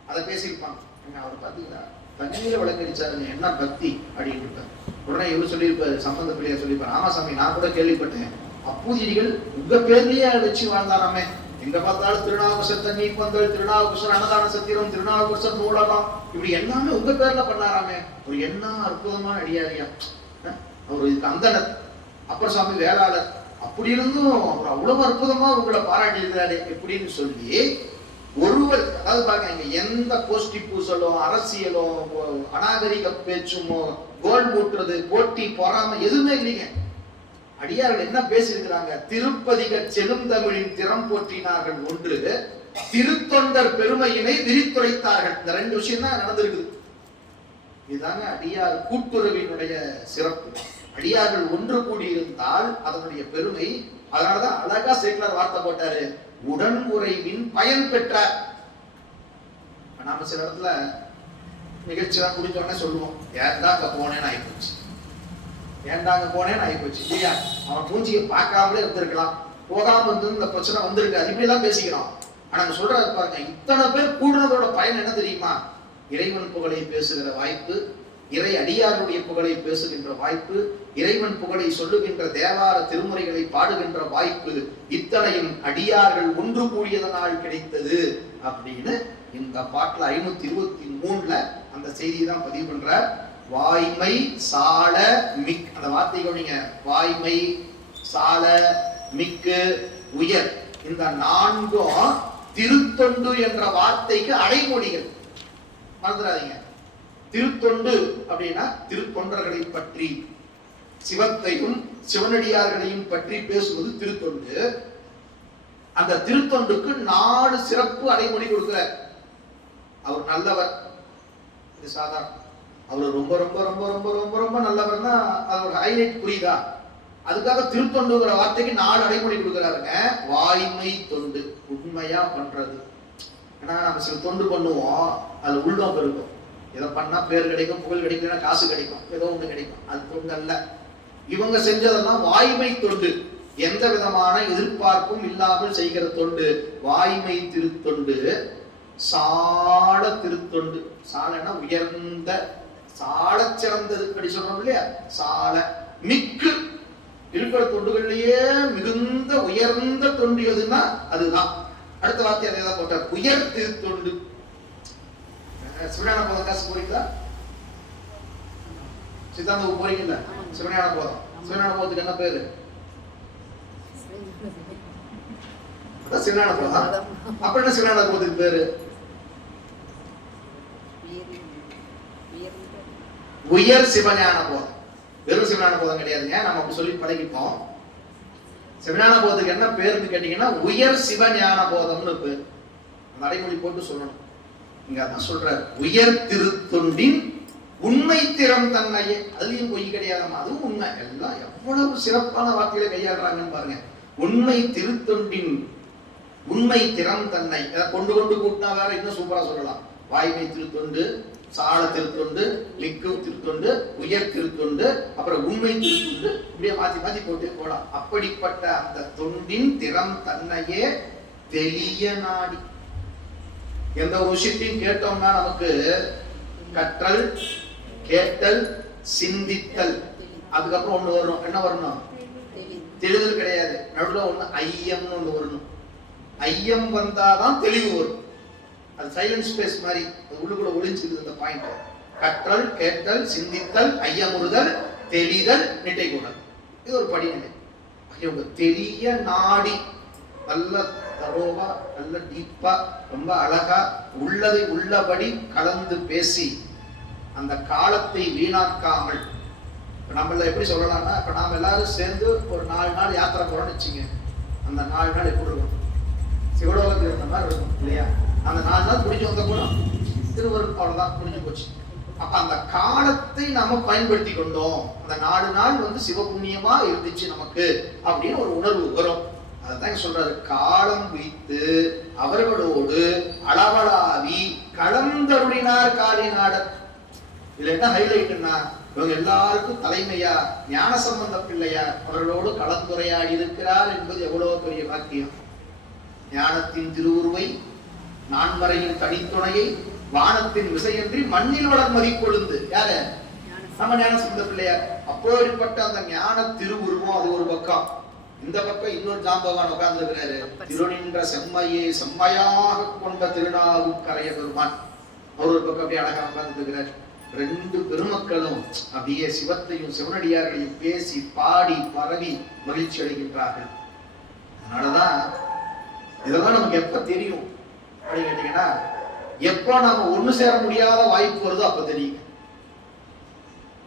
அதை பேசியிருப்பாங்க. அவர் பாத்தீங்கன்னா தண்ணீரை விளக்கடிச்சாருங்க, என்ன பக்தி அப்படின்னு இருப்பார். உடனே இவர் சொல்லியிருப்பாரு, சம்பந்த பிள்ளையா சொல்லியிருப்பாரு, ஆமா சாமி நான் கூட கேள்விப்பட்டேன், அப்பூதிரிகள் உங்க பேர்லயே வச்சு வாழ்ந்தாராமே, எங்க பார்த்தாலும் திருநாவுக்கரசர் தண்ணீர் பந்தல், திருநாவுக்கரசர் அன்னதான சத்திரம், திருநாவுக்கரசர் நூலகம், இப்படி எல்லாமே உங்க பேர்ல பண்ணாராமே. ஒரு என்ன அற்புதமான அடியாரியா. அவர் இதுக்கு அந்தனர், அப்பர் சுவாமி வேளாளர், அப்படி இருந்தும் அவர் அவ்வளவு அற்புதமா உங்களை பாராட்டி இருக்கிறாரு எப்படின்னு சொல்லி ஒருவர், அதாவது பாருங்க, இங்க எந்த கோஷ்டி பூசலோ அரசியலோ அநாகரிக பேச்சுமோ கோல் மூட்டுறது போட்டி பொறாம எதுவுமே இல்லைங்க. அடியார்கள் என்ன பேசியிருக்கிறாங்க? திருப்பதிக செழுந்தமிழின் திறம் போற்றினார்கள் ஒன்று, திருத்தொண்டர் பெருமையினை விரித்துரைத்தார்கள். இந்த ரெண்டு விஷயம் தான் நடந்திருக்குது. இதுதாங்க அடியார் கூட்டுறவினுடைய சிறப்பு. அடியார்கள் ஒன்று கூடி இருந்தால் அதனுடைய பெருமை. அதனாலதான் அழகா சேக்கலார் வார்த்தை போட்டாரு, உடன் உறைவின் பயன் பெற்றார். நாம சில இடத்துல நிகழ்ச்சியெல்லாம் முடிஞ்சோடனே சொல்லுவோம், ஏன்டாங்க போனேன்னு ஆயிப்போச்சு, ஏன்டாங்க போனேன்னு ஆயிப்போச்சு இல்லையா? அவன் பூஞ்சியை பார்க்காமலே இருந்திருக்கலாம், போகாம இருந்து இந்த பிரச்சனை வந்திருக்கு, அது இப்படிலாம் பேசிக்கிறோம். ஆனா சொல்றாரு பாருங்க, இத்தனை பேர் கூடுனதோட பயன் என்ன தெரியுமா? இறைவன் புகழை பேசுகிற வாய்ப்பு, இறை அடியாருடைய புகழை பேசுகின்ற வாய்ப்பு, இறைவன் புகழை சொல்லுகின்ற தேவார திருமுறைகளை பாடுகின்ற வாய்ப்பு, இத்தனையும் அடியார்கள் ஒன்று கூடியதனால் கிடைத்தது அப்படின்னு இந்த பாட்டுல 523ல அந்த செய்தியை தான் பதிவு பண்றார். வாய்மை சால மிக், அந்த வார்த்தை கவனிங்க, வாய்மை சால மிக்கு உயர், இந்த நான்கும் திருத்தொண்டு என்ற வார்த்தைக்கு அடைமொழிகள். மறந்துடாதீங்க. திருத்தொண்டு அப்படின்னா திருத்தொண்டர்களை பற்றி, சிவத்தையும் சிவனடியார்களையும் பற்றி பேசுவது திருத்தொண்டு. அந்த திருத்தொண்டுக்கு 4 சிறப்பு அடைமொழி கொடுக்கிறார். அவர் நல்லவர், இது சாதாரண. அவர் ரொம்ப ரொம்ப ரொம்ப ரொம்ப ரொம்ப ரொம்ப நல்லவர்னா அதோட ஹைலைட் புரியுதா? அதுக்காக திருத்தொண்டுங்கிற வார்த்தைக்கு 4 அடைமொழி கொடுக்கிறாருங்க. வாய்மை தொண்டு, உண்மையா பண்றது. ஏன்னா நம்ம சில தொண்டு பண்ணுவோம், அதுல உள்நோக்கம் இருக்கும். இதை பண்ணா பேர் கிடைக்கும், புகழ் கிடைக்கும், காசு கிடைக்கும், ஏதோ ஒண்ணு கிடைக்கும், அது தொண்டு அல்ல. இவங்க செஞ்சதெல்லாம் வாய்மை தொண்டு, எந்த விதமான எதிர்பார்ப்பும் இல்லாமல் செய்கிற தொண்டு, வாய்மை திருத்தொண்டு. சால திருத்தொண்டு, சாலன்னா உயர்ந்த, சால சிறந்தது அப்படி சொல்றோம் இல்லையா? சால மிக்கு, இருக்கிற தொண்டுகள்லயே மிகுந்த உயர்ந்த தொண்டு எதுன்னா அதுதான். அடுத்த வார்த்தை அதே தான் போட்டார், உயர் திருத்தொண்டு. சிவஞான போதம் காசு போறீங்களா? சித்தாந்தம் போறீங்கல்ல? சிவஞான போதம், சிவஞான போதத்துக்கு என்ன பேரு? சிவஞான போதம். அப்ப என்ன சிவஞான போதத்துக்கு பேரு? உயர் சிவஞான போதம். வெறும் சிவஞான போதம் கிடையாதுங்க, நம்ம அப்படி சொல்லி பழகிப்போம். சிவஞான போதத்துக்கு என்ன பேருன்னு கேட்டீங்கன்னா உயர் சிவஞான போதம்னு பேர். நடைமொழி போட்டு சொல்லணும். இங்க அதான் சொல்றாரு, உயர் திருத்தொண்டின் உண்மை திறம் தன்னையே. அதுலயும் பொய் கிடையாதமா, அதுவும் உண்மை. எல்லாம் எவ்வளவு சிறப்பான வார்த்தைகளை கையாடுறாங்கன்னு பாருங்க. உண்மை திருத்தொண்டின் உண்மை திறம் தன்னை. கொண்டு கொண்டு கூட்டினா வேற இன்னும் சூப்பரா சொல்லலாம். வாய்மை திருத்தொண்டு, சால திருத்தொண்டு, மிக்கு திருத்தொண்டு, உயர் திருத்தொண்டு, அப்புறம் உண்மை திருத்தொண்டு, இப்படியே மாத்தி மாத்தி போட்டு போலாம். அப்படிப்பட்ட அந்த தொண்டின் திறம் தன்னையே தெளிய நாடி. எந்த ஒரு விஷயத்தையும் கேட்டோம்னா நமக்கு கற்றல், கேட்டல், சிந்தித்தல், அதுக்கப்புறம் ஒண்ணு வரணும். என்ன வரணும்? தெளிதல் கிடையாது. நடுவில் ஒண்ணு ஐயம்னு ஒண்ணு வரணும். ஐயம் வந்தாதான் தெளிவு வரும். அது சைலண்ட் ஸ்பேஸ் மாதிரி உள்ளுக்குள்ள ஒளிஞ்சுக்குது அந்த பாயிண்ட். கற்றல், கேட்டல், சிந்தித்தல், ஐயமுறுதல், தெளிதல், நிட்டை கூடல். இது ஒரு படிநிலை. இவங்க தெளிய நாடி, நல்ல தரோவா, நல்ல டீப்பா, ரொம்ப அழகா உள்ளதை உள்ளபடி கலந்து பேசி அந்த காலத்தை வீணாக்காமல். நம்மள எப்படி சொல்லலாம்னா, இப்ப நாம எல்லாரும் சேர்ந்து ஒரு 4 நாள் யாத்திரை போறோம்னு வச்சுங்க. அந்த 4 நாள் எப்படி இருக்கும்? சிவலோகத்தில் இருந்த மாதிரி இருக்கும் இல்லையா? அந்த 4 நாள் முடிஞ்சு வந்த கூட திருவருள் அவ்வளவுதான், முடிஞ்சு போச்சு. அப்ப அந்த காலத்தை நாம பயன்படுத்தி கொண்டோம். அந்த 4 நாள் சிவபுண்ணியமா இருந்துச்சு நமக்கு அப்படின்னு ஒரு உணர்வு வரும். அதான் சொல்றாரு, காலம் வைத்து அவர்களோடு அளவலாவி கலந்தருளினார் காளிநாடர். இதுல என்ன ஹைலைட்னா, இவங்க எல்லாருக்கும் தலைமையா ஞான சம்பந்த பிள்ளையார் அவர்களோடு கலந்துரையாடி இருக்கிறார் என்பது எவ்வளவு பெரிய வாக்கியம். ஞானத்தின் திருவுருவை, நான்மறையின் தனித்துணையை, வானத்தின் விசையின்றி மண்ணில் வளர் மதிக்கொழுந்து. யாரு? நம்ம ஞான சம்பந்த பிள்ளையார். அப்போப்பட்ட அந்த ஞான திருவுருவம் அது ஒரு பக்கம். இந்த பக்கம் இன்னொரு ஜாம்பவான் உட்கார்ந்து இருக்கிறாரு. திருநின்ற செம்மையே செம்மையாக கொண்ட திருநாவுக்கரைய பெருமான். அவர் ஒரு பக்கம் அப்படியே அழகா உட்கார்ந்து இருக்கிறார். ரெண்டு பெருமக்களும் அப்படியே சிவத்தையும் சிவனடியார்களையும் பேசி பாடி பரவி மகிழ்ச்சி அடைகின்றார்கள். அதனாலதான் இதெல்லாம் நமக்கு எப்ப தெரியும் அப்படின்னு கேட்டீங்கன்னா, எப்போ நாம ஒண்ணு சேர முடியாத வாய்ப்பு வருதோ அப்ப தெரியும்.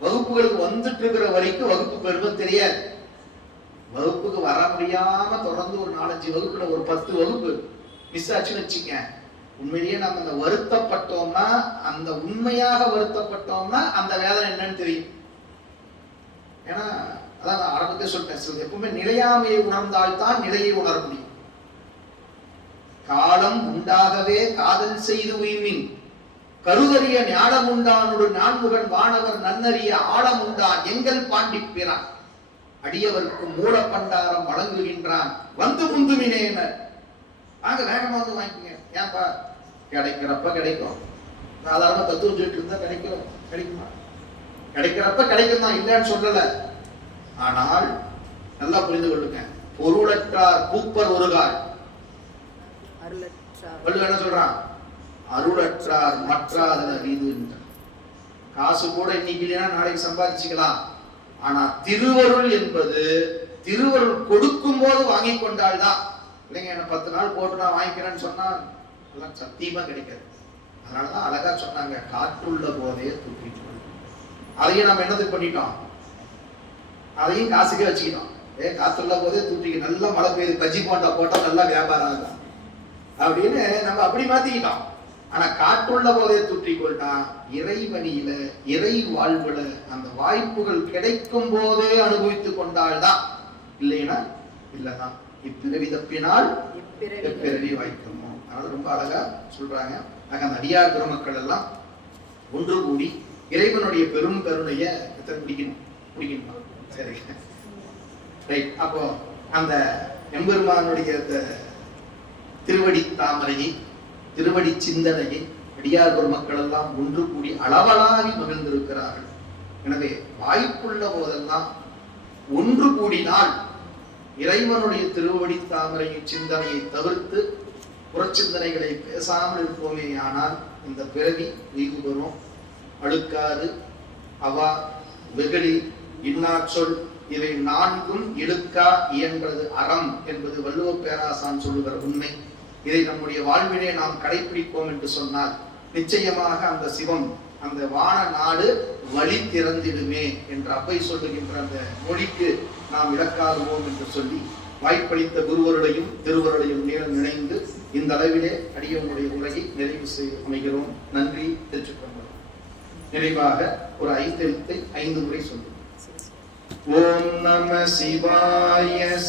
வகுப்புகளுக்கு வந்துட்டு இருக்கிற வரைக்கும் வகுப்பு பெருமை தெரியாது. வகுப்புக்கு வர முடியாம தொடர்ந்து ஒரு 4-5 வகுப்புல ஒரு 10 வகுப்பு மிஸ் ஆச்சுன்னு வச்சுக்க, உண்மையிலேயே நம்ம அந்த வருத்தப்பட்டோம்னா, அந்த உண்மையாக வருத்தப்பட்டோம்னா அந்த வேதனை என்னன்னு தெரியும். ஏன்னா அதான் நான் ஆரம்பத்தை சொல்லிட்டேன், எப்பவுமே நிலையாமையை உணர்ந்தால்தான் நிலையை உணர முடியும். காலம் உண்டாகவே காதல் செய்து உய்மின் கருதறிய ஞானம் உண்டானோடு நான்முகன் வானவர் நன்னறிய ஆழம் உண்டான் எங்கள் பாண்டி பிறான் அடியவருக்கு மூல பண்டாரம் வழங்குகின்றான் வந்து முந்துமினேன. வாங்க வேகமா வந்து வாங்கிக்கங்க. ஏன்பா? கிடைக்கிறப்ப கிடைக்கும். சாதாரண தத்துவம் சொல்லிட்டு இருந்தா கிடைக்குமா? கிடைக்கிறப்ப கிடைக்கும் தான், இல்லைன்னு சொல்லல. ஆனால் நல்லா புரிந்து கொள்ளுங்க, பொருளற்றார் பூப்பர் ஒருகால். என்ன சொல்றான்? அருளற்றார் மற்றாதன வீது. காசு கூட இன்னைக்கு இல்லைன்னா நாளைக்கு சம்பாதிச்சுக்கலாம். ஆனா திருவருள் என்பது திருவருள் கொடுக்கும் போது வாங்கி கொண்டால்தான். இல்லைங்க, என்ன 10 நாள் போட்டு நான் வாங்கிக்கிறேன்னு சொன்னா அதெல்லாம் சத்தியமா கிடைக்காது. அதனாலதான் அழகா சொன்னாங்க, காற்றுள்ள போதே தூக்கிட்டு. அதையும் நம்ம என்னது பண்ணிட்டோம்? அதையும் காசுக்கே வச்சுக்கிட்டோம். காற்றுள்ள போதே தூக்கிட்டு, நல்லா மழை பெய்யுது, பஜ்ஜி போண்டா போட்டா நல்லா வியாபாரம் ஆகும் அப்படின்னு நம்ம அப்படி மாத்திக்கிட்டோம். ஆனா காற்றுள்ள போதே தூற்றிக்கொண்டா இறைவனியில இறை வாழ்வுல அந்த வாய்ப்புகள் கிடைக்கும் போதே அனுபவித்துக் கொண்டால்தான். இல்லைன்னா இல்லதான். இப்பிறவி தப்பினால் எப்பிறவி வாய்க்கணும். அதனால ரொம்ப அழகா சொல்றாங்க. அந்த அடியார் பெருமக்கள் எல்லாம் ஒன்று கூடி இறைவனுடைய பெரும் கருணைய பிடிக்கணும். சரி, ரைட். அப்போ அந்த எம்பெருமானுடைய திருவடி தாமரையை, திருவடி சிந்தனையை அடியார் பெருமக்கள் எல்லாம் ஒன்று கூடி அளவலாகி மகிழ்ந்திருக்கிறார்கள். எனவே வாய்ப்புள்ள போதெல்லாம் ஒன்று கூடினால் இறைவனுடைய திருவடி தாமரையை சிந்தனையை தவிர்த்து புறச்சிந்தனைகளை பேசாமல் இருப்போமே ஆனால் இந்த பிறவி நீங்கு வரும். அழுக்காறு, அவா, வெகுளி, இன்னாச்சொல் இவை 4ம் இழுக்கா இயன்றது அறம் என்பது வள்ளுவ பேராசான் சொல்லுகிற உண்மை. இதை நம்முடைய வாழ்விலே நாம் கடைபிடிப்போம் என்று சொன்னால் நிச்சயமாக அந்த சிவம், அந்த வான நாடு வழி திறந்திடுமே என்று அப்பை சொல்லுகின்ற அந்த மொழிக்கு நாம் இலக்காகுவோம் என்று சொல்லி வாய்ப்பளித்த குருவருடையும் திருவருடையும் நினைந்து இந்த அளவிலே அடியவனுடைய உரையை நிறைவு செய்து அமைகிறோம். நன்றி. திருச்சிற்றம்பலம். நிறைவாக ஒரு 5 எழுத்தை 5 முறை சொல்லுவோம். ஓம் நம சிவாய.